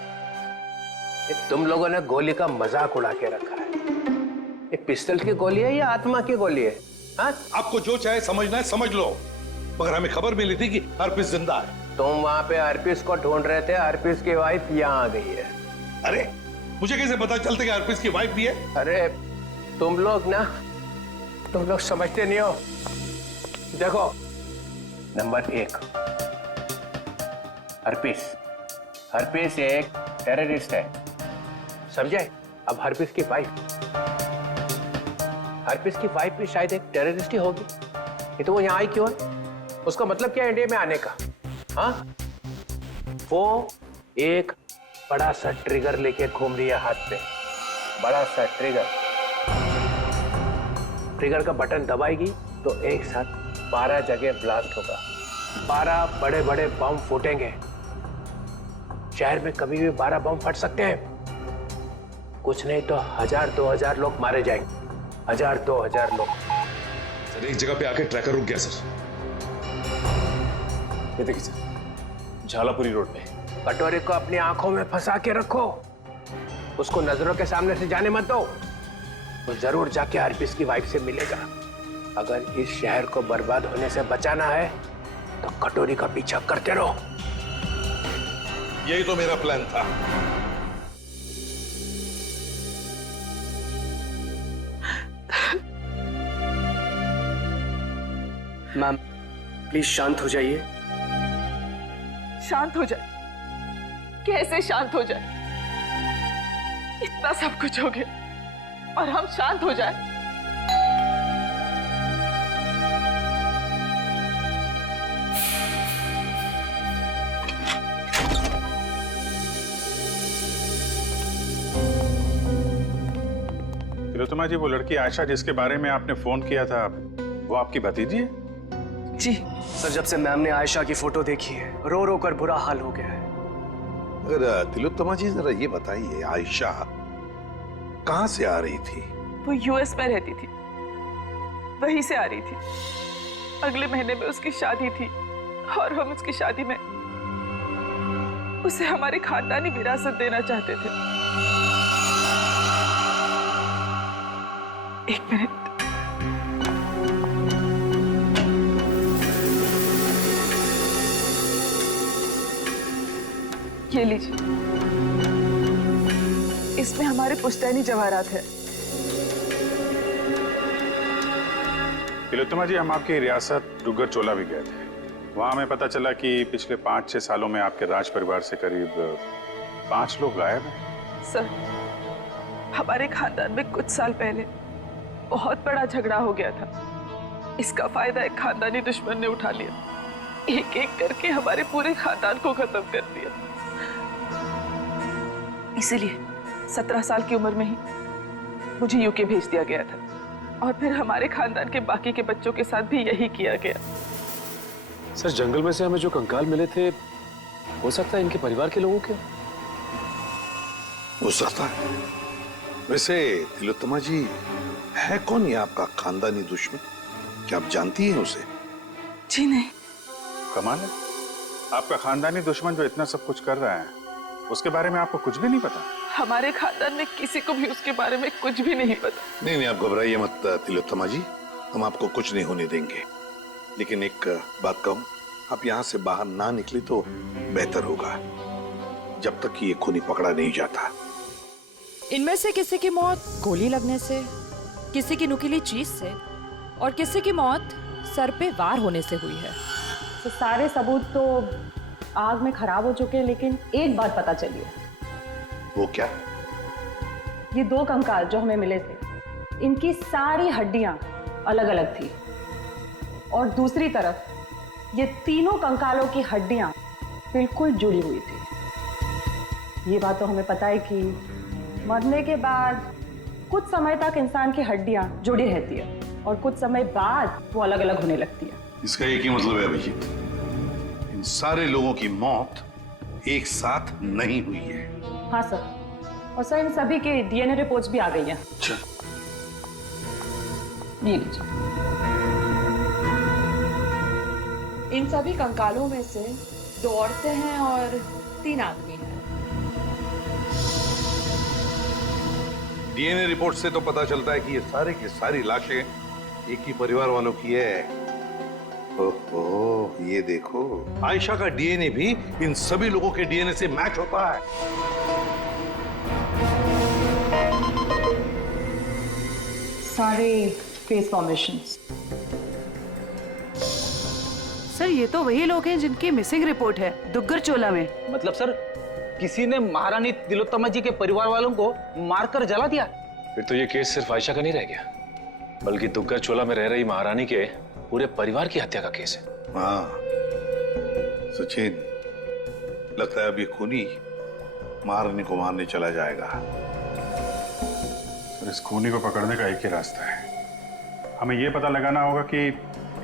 ये तुम लोगों ने गोली का मजाक उड़ा के रखा है। ये पिस्टल की गोली है या आत्मा की गोली है? हाँ? आपको जो चाहे समझना है समझ लो, मगर हमें खबर मिली थी कि हर्पिस जिंदा है। तुम वहां पे हर्पिस को ढूंढ रहे थे, हर्पिस की वाइफ यहाँ आ गई है। अरे मुझे कैसे पता चलता कि हर्पिस की वाइफ भी है? अरे तुम लोग समझते नहीं हो। देखो, नंबर 1, हर्पिस एक टेररिस्ट है, समझे? अब हर्पिस की वाइफ भी शायद एक टेररिस्ट ही होगी। ये तो वो यहाँ आई क्यों है? उसका मतलब क्या है इंडिया में आने का? हाँ, वो एक बड़ा सा ट्रिगर लेके घूम रही है हाथ पे। बड़ा सा ट्रिगर का बटन दबाएगी तो एक साथ 12 जगह ब्लास्ट होगा। 12 बड़े बड़े बम फूटेंगे। शहर में कभी भी 12 बम फट सकते हैं। कुछ नहीं तो 1000-2000 लोग मारे जाएंगे। 1000-2000 लोग। सर एक जगह पे आके ट्रैकर रुक गया सर। ये देखिए सर, झालापुरी रोड पे। कटोरी को अपनी आंखों में फंसा के रखो, उसको नजरों के सामने से जाने मत दो। वो जरूर जाके हर्पिस की वाइफ से मिलेगा। अगर इस शहर को बर्बाद होने से बचाना है तो कटोरी का पीछा करते रहो। यही तो मेरा प्लान था। मैम प्लीज शांत हो जाइए। शांत हो जाए? कैसे शांत हो जाए? इतना सब कुछ हो गया और हम शांत हो जाए? तिलोत्तमा जी, वो लड़की आयशा जिसके बारे में आपने फोन किया था, वो आपकी भतीजी है? जी सर, जब से मैम ने आयशा की फोटो देखी है, रो रो कर बुरा हाल हो गया है। अगर तिलोत्तमा जी जरा ये बताइए, आयशा कहां से आ रही थी? वो यूएस में रहती थी, वहीं से आ रही थी। अगले महीने में उसकी शादी थी और हम उसकी शादी में उसे हमारी खानदानी विरासत देना चाहते थे। एक मिनट। ये लीजिए, इसमें हमारे पुश्तैनी जवाहरात है। तिलोत्तमा जी, हम आपकी रियासत डुग्गर चोला भी गए थे। वहां हमें पता चला कि पिछले 5-6 सालों में आपके राज परिवार से करीब 5 लोग गायब हैं। सर, हमारे खानदान में कुछ साल पहले बहुत बड़ा झगड़ा हो गया था। इसका फायदा एक खानदानी दुश्मन ने उठा लिया। एक एक करके हमारे पूरे खानदान को खत्म कर दिया। इसीलिए 17 साल की उम्र में ही मुझे यूके भेज दिया गया था और फिर हमारे खानदान के बाकी के बच्चों के साथ भी यही किया गया। सर जंगल में से हमें जो कंकाल मिले थे, हो सकता है इनके परिवार के लोगों के। हो सकता है। वैसे तिलोत्तमा जी, है कौन ये आपका खानदानी दुश्मन? क्या आप जानती हैं उसे? जी नहीं। कमाल है, आपका खानदानी दुश्मन जो इतना सब कुछ कर रहा है, उसके बारे में आपको कुछ भी नहीं पता? हमारे खानदान में किसी को भी उसके बारे में कुछ भी नहीं पता। नहीं, आप घबराइए मत तिलोत्तमा जी, हम आपको कुछ नहीं होने देंगे। लेकिन एक बात कहूं, आप यहाँ से बाहर ना निकले तो बेहतर होगा, जब तक कि ये खूनी पकड़ा नहीं जाता। इनमें से किसी की मौत गोली लगने से, किसी की नुकीली चीज से और किसी की मौत सर पे वार होने से हुई है। तो सारे सबूत तो आग में खराब हो चुके हैं, लेकिन एक बात पता चली है। वो क्या? ये 2 कंकाल जो हमें मिले थे, इनकी सारी हड्डियां अलग अलग थी और दूसरी तरफ ये तीनों कंकालों की हड्डियां बिल्कुल जुड़ी हुई थी। ये बात तो हमें पता है कि मरने के बाद कुछ समय तक इंसान की हड्डियां जुड़ी रहती है और कुछ समय बाद वो अलग अलग होने लगती है। इसका एक ही मतलब है अभिजीत, इन सारे लोगों की मौत एक साथ नहीं हुई है। हाँ सर, और सर इन सभी के डीएनए रिपोर्ट्स भी आ गई हैं। अच्छा, ये लीजिए। इन सभी कंकालों में से 2 औरतें हैं और 3 आदमी हैं। डीएनए रिपोर्ट से तो पता चलता है कि ये सारे की सारी लाशें एक ही परिवार वालों की है। ओहो, ये देखो, आयशा का डीएनए भी इन सभी लोगों के डीएनए से मैच होता है। सारे फेस फॉर्मेशंस। सर ये तो वही लोग हैं जिनकी मिसिंग रिपोर्ट है दुग्गर चोला में। मतलब सर, किसी ने महारानी तिलोत्तमा जी के परिवार वालों को मारकर जला दिया? फिर तो ये केस सिर्फ आयशा का नहीं रह गया, बल्कि दुग्गर चोला में रह रही महारानी के पूरे परिवार की हत्या का केस है। हाँ सचिन, लगता है अब ये खूनी महारानी को मारने चला जाएगा। सर, इस खूनी को पकड़ने का एक ही रास्ता है, हमें ये पता लगाना होगा कि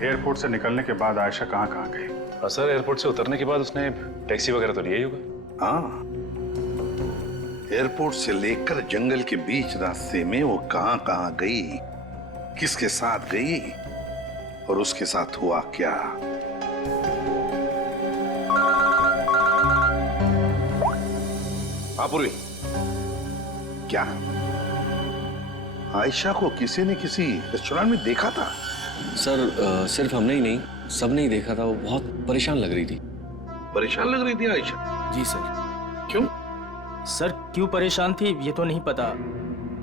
एयरपोर्ट से निकलने के बाद आयशा कहाँ कहाँ गई। हाँ सर, एयरपोर्ट से उतरने के बाद उसने टैक्सी वगैरह तो लिया ही होगा। हाँ, एयरपोर्ट से लेकर जंगल के बीच रास्ते में वो कहाँ कहाँ गई, किसके साथ गई और उसके साथ हुआ क्या। पूर्वी, क्या आयशा को किसी ने किसी रेस्टोरेंट में देखा था? सर सिर्फ हमने ही नहीं, सबने ही देखा था। वो बहुत परेशान लग रही थी। परेशान लग रही थी आयशा? जी सर। क्यों? सर क्यों परेशान थी ये तो नहीं पता,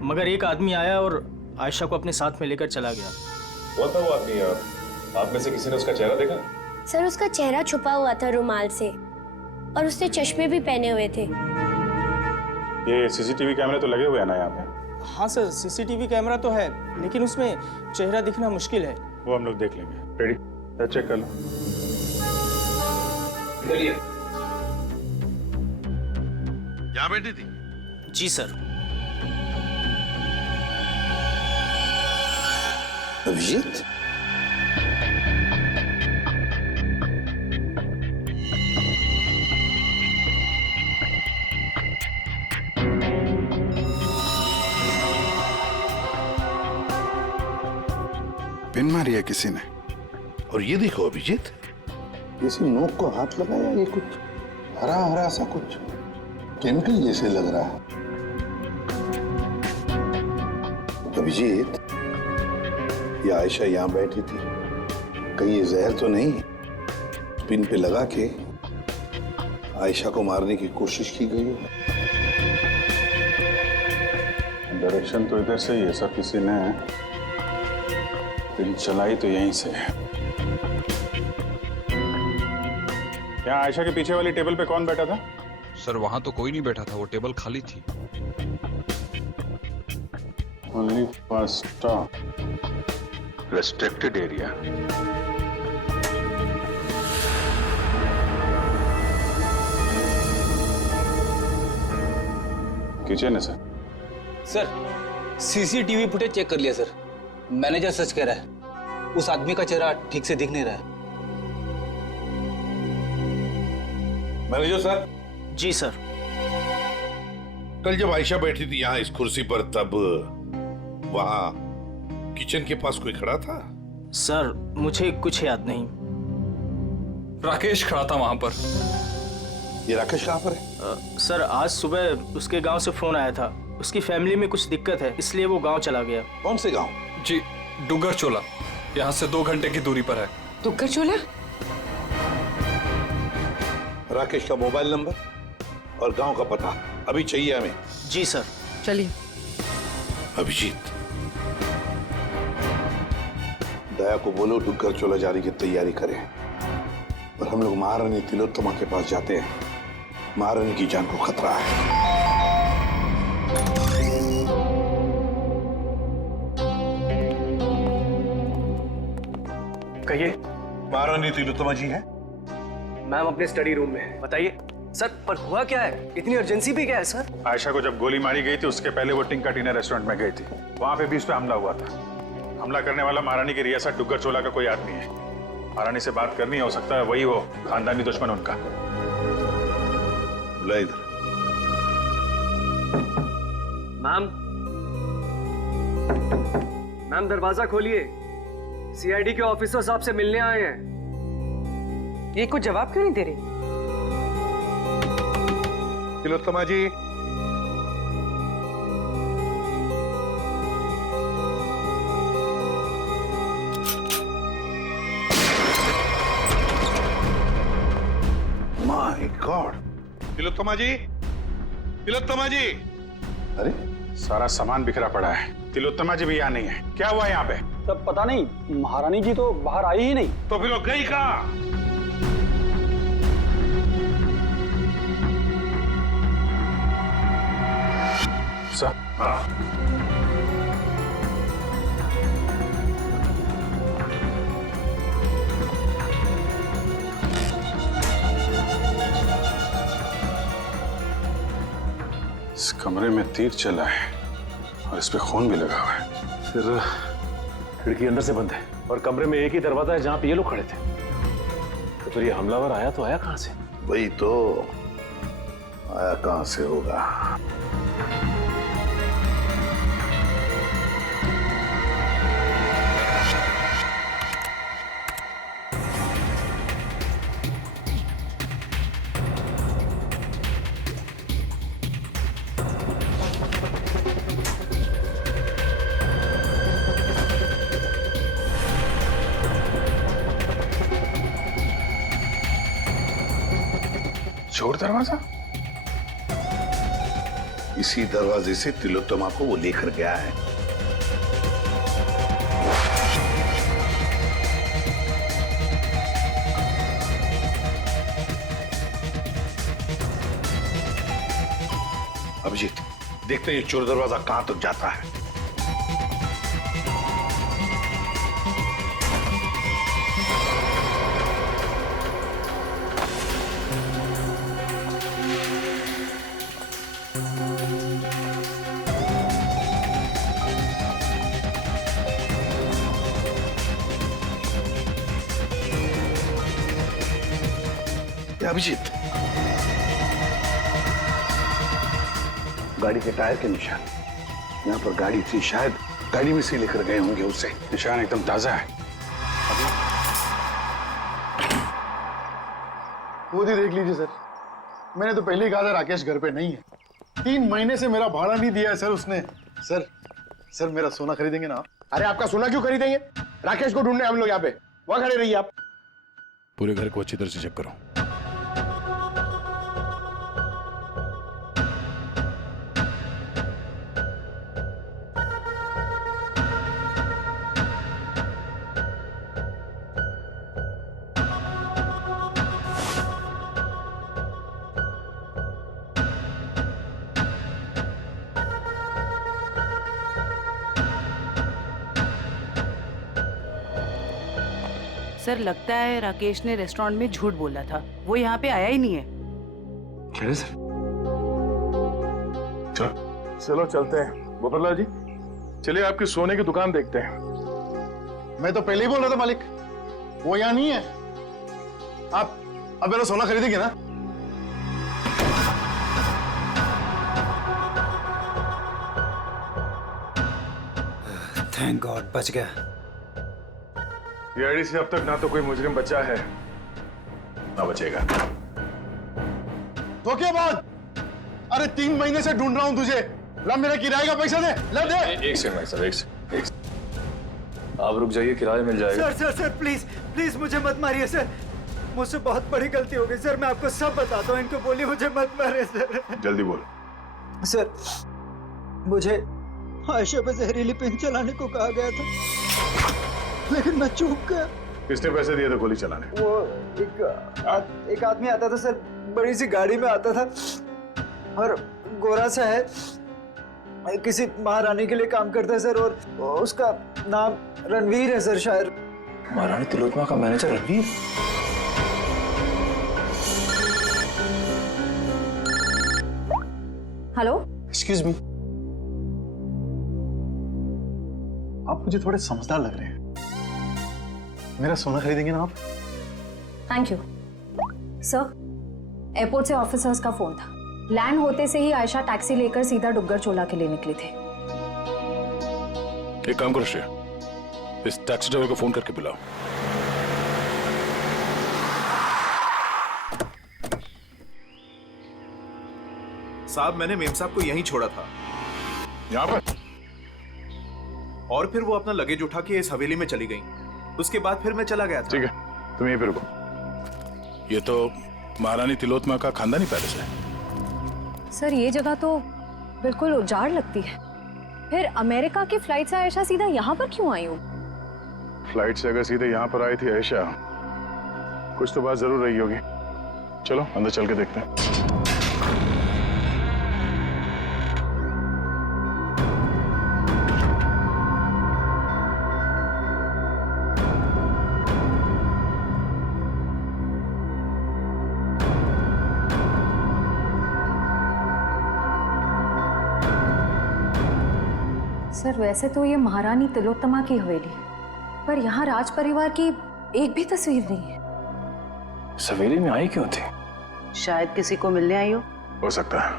मगर एक आदमी आया और आयशा को अपने साथ में लेकर चला गया। वो था वो आदमी, आप में से किसी ने उसका चेहरा देखा? सर उसका चेहरा छुपा हुआ था रुमाल से और उसने चश्मे भी पहने हुए थे। ये सीसीटीवी कैमरे तो लगे हुए हैं ना यहाँ पे? हाँ सर, सीसीटीवी कैमरा तो है, लेकिन उसमें चेहरा दिखना मुश्किल है। वो हम लोग देख लेंगे। रेडी? चेक कर लो। यहाँ बैठी थी? जी सर। अभिजीत? पिन मारी है किसी ने। और ये देखो अभिजीत, किसी नोक को हाथ लगाया, ये कुछ हरा हरा सा कुछ केमिकल जैसे लग रहा है। अभिजीत, ये आयशा यहाँ बैठी थी, कहीं ये जहर तो नहीं पिन पे लगा के आयशा को मारने की कोशिश की गई हो? डायरेक्शन तो इधर से ही है सर, किसी ने पिन चलाई तो यहीं से है। यहाँ आयशा के पीछे वाली टेबल पे कौन बैठा था? सर वहां तो कोई नहीं बैठा था, वो टेबल खाली थी। Only first stop restricted area. Kitchen है sir. Sir CCTV footage check कर लिया सर। मैनेजर सच कह रहा है, उस आदमी का चेहरा ठीक से दिख नहीं रहा है। Manager sir. जी सर। कल जब आयशा बैठी थी यहाँ इस कुर्सी पर, तब वहाँ किचन के पास कोई खड़ा था? सर मुझे कुछ याद नहीं। राकेश खड़ा था वहां पर। ये राकेश कहाँ पर है? सर आज सुबह उसके गांव से फोन आया था, उसकी फैमिली में कुछ दिक्कत है, इसलिए वो गांव चला गया। कौन से गांव? जी डुगर चोला, यहाँ से 2 घंटे की दूरी पर है। डुगर चोला? राकेश का मोबाइल नंबर और गांव का पता अभी चाहिए हमें। जी सर। चलिए। अभिजीत, दया को बोलो डुगर चोला जाने की तैयारी करें और हम लोग महारानी तिलोत्तमा के पास जाते हैं। महारानी की जान को खतरा है। कहिए। महारानी तिलोत्तमा जी हैं? मैम अपने स्टडी रूम में है। बताइए सर, पर हुआ क्या है? इतनी अर्जेंसी भी क्या है सर? आयशा को जब गोली मारी गई थी उसके पहले वो टिंका टीना रेस्टोरेंट में गई थी, वहां पे भी उस पर हमला हुआ था। हमला करने वाला महारानी की रियासत डुगर चोला का कोई आदमी है। महारानी से बात करनी हो सकता है वही हो खानदानी दुश्मन उनका। बुला इधर। मैम दरवाजा खोलिए, सीआईडी के ऑफिसर साहब से मिलने आए हैं। ये कुछ जवाब क्यों नहीं दे रही? तिलोत्तमा जी। My God. तिलोत्तमा जी, तिलोत्तमा जी। अरे सारा सामान बिखरा पड़ा है, तिलोत्तमा जी भी यहाँ नहीं है। क्या हुआ यहाँ पे? तब पता नहीं, महारानी जी तो बाहर आई ही नहीं। तो फिर वो गई कहाँ? सर इस कमरे में तीर चला है और इस पे खून भी लगा हुआ है। फिर खिड़की अंदर से बंद है और कमरे में एक ही दरवाजा है जहां पे ये लोग खड़े थे। तो फिर ये हमलावर आया तो आया कहां से? वही तो, आया कहां से होगा? चोर दरवाजा? इसी दरवाजे से तिलोत्तमा को वो लेकर गया है। अभिजीत, देखते हैं ये चोर दरवाजा कहां तक जाता है। अभिजीत, गाड़ी के टायर के निशान यहाँ पर गाड़ी थी, शायद गाड़ी में से लेकर गए होंगे उसे। निशान एकदम ताजा है। खुद ही देख लीजिए सर, मैंने तो पहले ही कहा था राकेश घर पे नहीं है। 3 महीने से मेरा भाड़ा नहीं दिया है सर उसने। सर मेरा सोना खरीदेंगे ना? अरे आपका सोना क्यों खरीदेंगे? राकेश को ढूंढने हम लोग यहाँ पे, वहां खड़े रहिए आप। पूरे घर को अच्छी तरह से चेक करो। सर लगता है राकेश ने रेस्टोरेंट में झूठ बोला था, वो यहाँ पे आया ही नहीं है। क्या सर? चलो चलते हैं। गोपाललाल जी, चलिए आपकी सोने की दुकान देखते हैं। मैं तो पहले ही बोल रहा था मालिक, वो यहाँ नहीं है। आप अब मेरा सोना खरीदेंगे ना? थैंक गॉड, बच गया। ये से अब तक ना तो कोई मुजरिम बचा है ना बचेगा। तो क्या बात? अरे 3 महीने से ढूंढ रहा हूं तुझे। ला मेरा किराए का पैसा दे, ला दे। एक सेकंड भाई साहब, एक सेकंड। आप रुक जाइए, किराया मिल जाएगा। सर प्लीज प्लीज मुझे मत मारिए सर, मुझसे बहुत बड़ी गलती हो गई सर। मैं आपको सब बताता हूँ, इनको बोलिए मुझे मत मारे सर। जल्दी बोल। सर मुझे आयशा पे जहरीली पेन चलाने को कहा गया था, लेकिन मैं चूक गया। किसने पैसे दिए थे गोली चलाने? वो एक आदमी आता था सर, बड़ी सी गाड़ी में आता था और गोरा सा है, किसी महारानी के लिए काम करता है सर, और उसका नाम रणवीर है सर शायद। महारानी तिलोत्तमा का manager Ranveer? Hello, excuse me, आप मुझे थोड़े समझदार लग रहे हैं। मेरा सोना खरीदेंगे ना आप? Thank you sir. एयरपोर्ट से ऑफिसर्स का फोन था। लैंड होते से ही आयशा टैक्सी लेकर सीधा डुग्गर चोला के लिए निकली थी। एक काम करो श्रेया, इस टैक्सी ड्राइवर को फोन करके बुलाओ। साहब मैंने मेम साहब को यहीं छोड़ा था। यहाँ पर? और फिर वो अपना लगेज उठा के इस हवेली में चली गई। उसके बाद फिर मैं चला गया था। ठीक है, तुम यहीं पे रुको। ये तो महारानी तिलोत्तमा का खानदानी पैलेस है। सर ये जगह तो बिल्कुल उजाड़ लगती है। फिर अमेरिका की फ्लाइट से आयशा सीधा यहाँ पर क्यों आई हो? फ्लाइट से अगर सीधे यहाँ पर आई थी आयशा, कुछ तो बात जरूर रही होगी। चलो अंदर चल के देखते हैं। सर वैसे तो ये महारानी तिलोत्तमा की हवेली, पर यहाँ राज परिवार की एक भी तस्वीर नहीं है। इस हवेली में आई क्यों थी? शायद किसी को मिलने आई हो सकता है।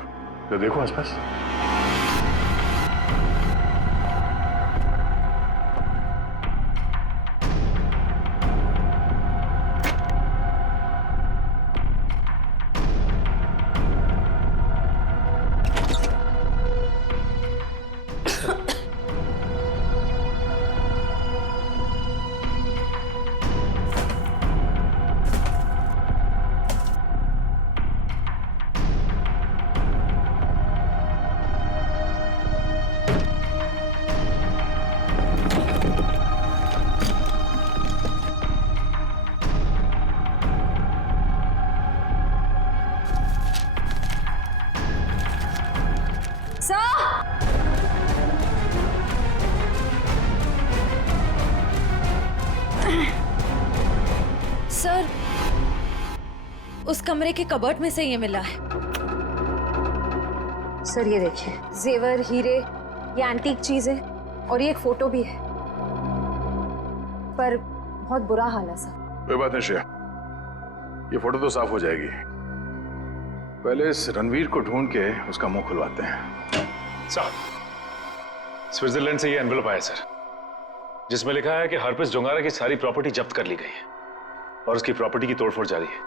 तो देखो आसपास। सर उस कमरे के कबर्ड में से ये मिला है। सर ये देखिए, जेवर, हीरे, ये एंटीक चीजें और ये एक फोटो भी है, पर बहुत बुरा हाल है सर। कोई बात नहीं श्रेया, ये फोटो तो साफ हो जाएगी। पहले इस रणवीर को ढूंढ के उसका मुंह खुलवाते हैं। साहब, स्विट्जरलैंड से ये एनवेलप आया सर, जिसमें लिखा है कि हरपिस डोंगारा की सारी प्रॉपर्टी जब्त कर ली गई है और उसकी प्रॉपर्टी की तोड़फोड़ जारी है।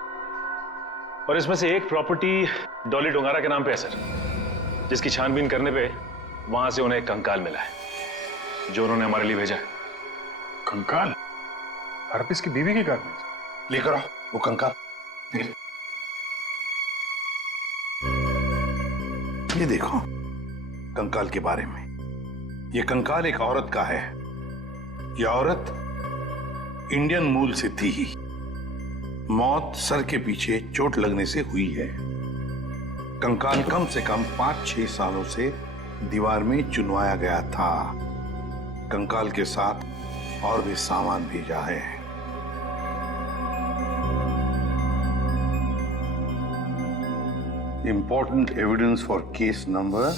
और इसमें से एक प्रॉपर्टी डॉली डोंगारा के नाम पे है सर, जिसकी छानबीन करने पे वहां से उन्हें एक कंकाल मिला है जो उन्होंने हमारे लिए भेजा है। कंकाल? हरपिस की बीवी के घर में? लेकर आओ वो कंकाल। ये देखो कंकाल के बारे में। ये कंकाल एक औरत का है। ये औरत इंडियन मूल से थी ही। मौत सर के पीछे चोट लगने से हुई है। कंकाल कम से कम 5-6 सालों से दीवार में चुनवाया गया था। कंकाल के साथ और भी सामान भेजा है। Important evidence for case number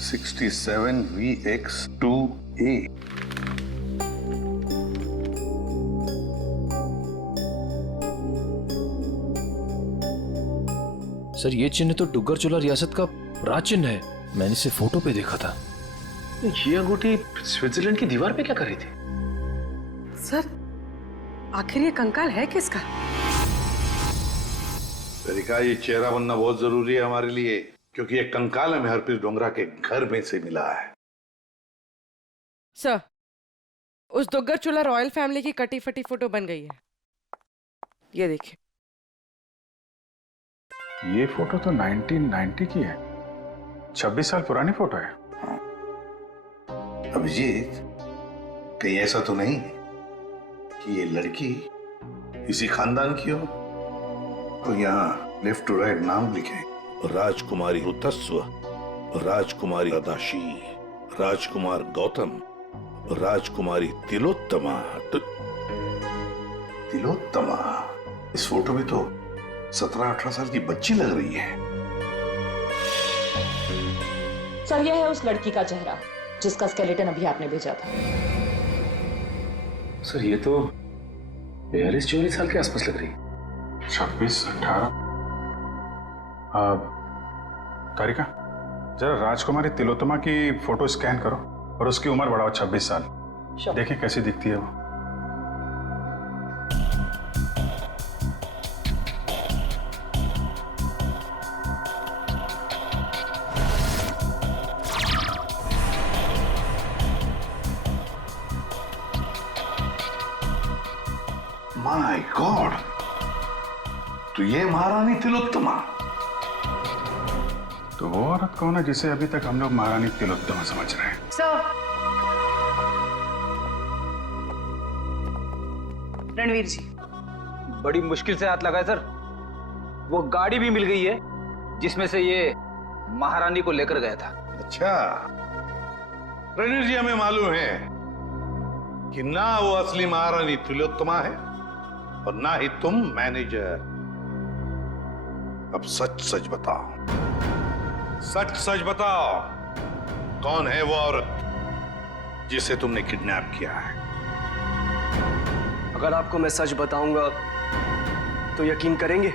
67VX2 sir ये चिन्ह तो डुग्गर चोला रियासत का राज चिन्ह है, मैंने इसे फोटो पे देखा था। ये अंगूठी स्विट्जरलैंड की दीवार पे क्या कर रही थी? सर आखिर ये कंकाल है किसका? तरीका ये चेहरा बनना बहुत जरूरी है हमारे लिए, क्योंकि ये कंकाल हमें हरप्रीत डोंगरा के घर में से मिला है। सर उस दुग्गर चोला रॉयल फैमिली की कटी फटी फोटो बन गई है, ये देखिए। ये फोटो तो 1990 की है, 26 साल पुरानी फोटो है। अभिजीत, कहीं ऐसा तो नहीं कि ये लड़की इसी खानदान की हो? तो यहाँ लेफ्ट टू राइट नाम लिखे, राजकुमारी ऋतस्व, राजकुमारी अदाशी, राजकुमार गौतम, राजकुमारी तिलोत्तमा। तिलोत्तमा, इस फोटो में तो 17-18 साल की बच्ची लग रही है। सर, यह है उस लड़की का चेहरा जिसका स्केलेटन अभी आपने भेजा था। सर ये तो 42-44 साल के आसपास लग रही है। 26-18। तारिका, जरा राजकुमारी तिलोत्तमा की फोटो स्कैन करो और उसकी उम्र बढ़ाओ 26 साल। देखें कैसी दिखती है वो। माय गॉड, तो ये महारानी तिलोत्तमा। तो वो औरत कौन है जिसे अभी तक हम लोग महारानी तिलोत्तमा समझ रहे हैं? रणवीर जी, बड़ी मुश्किल से हाथ लगा है सर। वो गाड़ी भी मिल गई है जिसमें से ये महारानी को लेकर गया था। अच्छा, रणवीर जी, हमें मालूम है कि ना वो असली महारानी तिलोत्तमा है और ना ही तुम मैनेजर। अब सच सच बताओ, सच सच बताओ, कौन है वो औरत जिसे तुमने किडनैप किया है? अगर आपको मैं सच बताऊंगा तो यकीन करेंगे?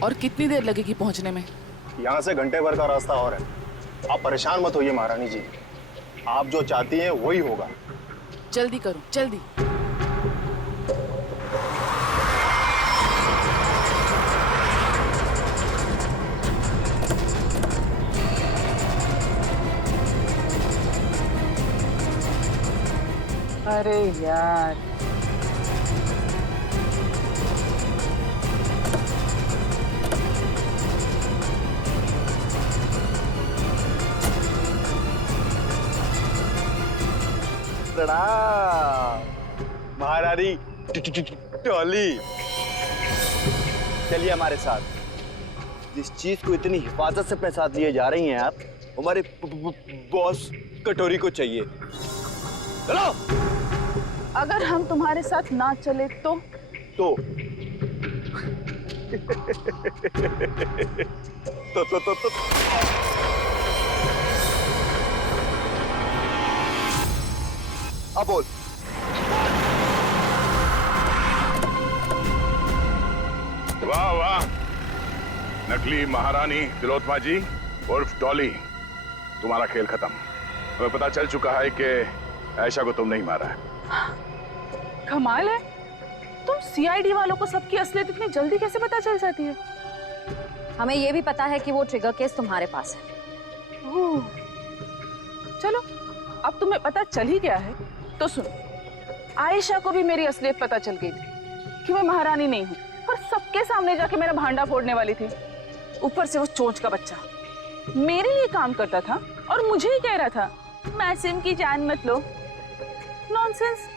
और कितनी देर लगेगी पहुंचने में? यहाँ से घंटे भर का रास्ता और है। आप परेशान मत होइए महारानी जी, आप जो चाहती हैं वही होगा। जल्दी करो, जल्दी। अरे यार, प्रणाम महारानी टॉली। चलिए हमारे साथ। जिस चीज को इतनी हिफाजत से अपने साथ लिए जा रही हैं आप, हमारे बॉस कटोरी को चाहिए। चलो। अगर हम तुम्हारे साथ ना चले तो? तो अब बोल। वाह वाह, नकली महारानी तिलोत्तमा जी उर्फ डॉली, तुम्हारा खेल खत्म। हमें पता चल चुका है कि आयशा को तुम नहीं मारा है। कमाल है, तुम सीआईडी वालों को सबकी असलियत इतनी जल्दी कैसे पता चल जाती है? हमें ये भी पता है कि वो ट्रिगर केस तुम्हारे पास है। चलो, अब तुम्हें पता चल ही गया है तो सुनो, आयशा को भी मेरी असलियत पता चल गई थी कि मैं महारानी नहीं हूँ, पर सबके सामने जाके मेरा भांडा फोड़ने वाली थी। ऊपर से वो चोंच का बच्चा मेरे लिए काम करता था और मुझे ही कह रहा था मासूम की जान मत लो। नॉनसेंस।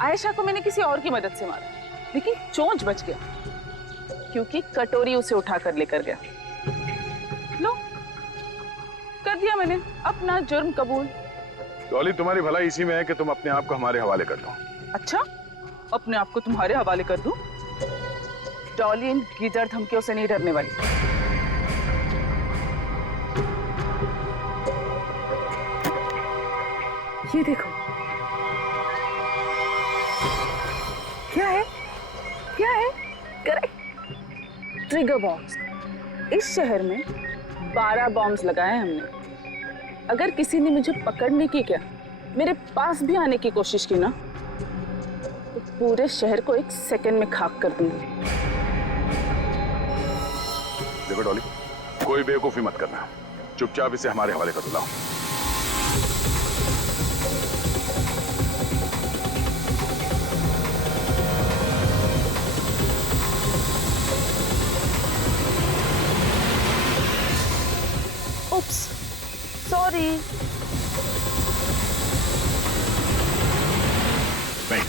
आयशा को मैंने किसी और की मदद से मारा, लेकिन चोंच बच गया क्योंकि कटोरी उसे उठाकर लेकर गया। लो, कर दिया मैंने अपना जुर्म कबूल। डॉली, तुम्हारी भलाई इसी में है कि तुम अपने आप को हमारे हवाले कर दो। अच्छा, अपने आप को तुम्हारे हवाले कर दूं? डॉली इन गीदड़ धमकियों से नहीं डरने वाली। ये देखो, क्या है? क्या है? Correct, trigger bombs. इस शहर में 12 बॉम्ब्स लगाए हमने। अगर किसी ने मुझे पकड़ने की क्या मेरे पास भी आने की कोशिश की ना, तो पूरे शहर को 1 सेकंड में खाक कर दूंगी। देखो डॉली, कोई बेवकूफी मत करना, चुपचाप इसे हमारे हवाले कर दो। Oops, sorry. नहीं,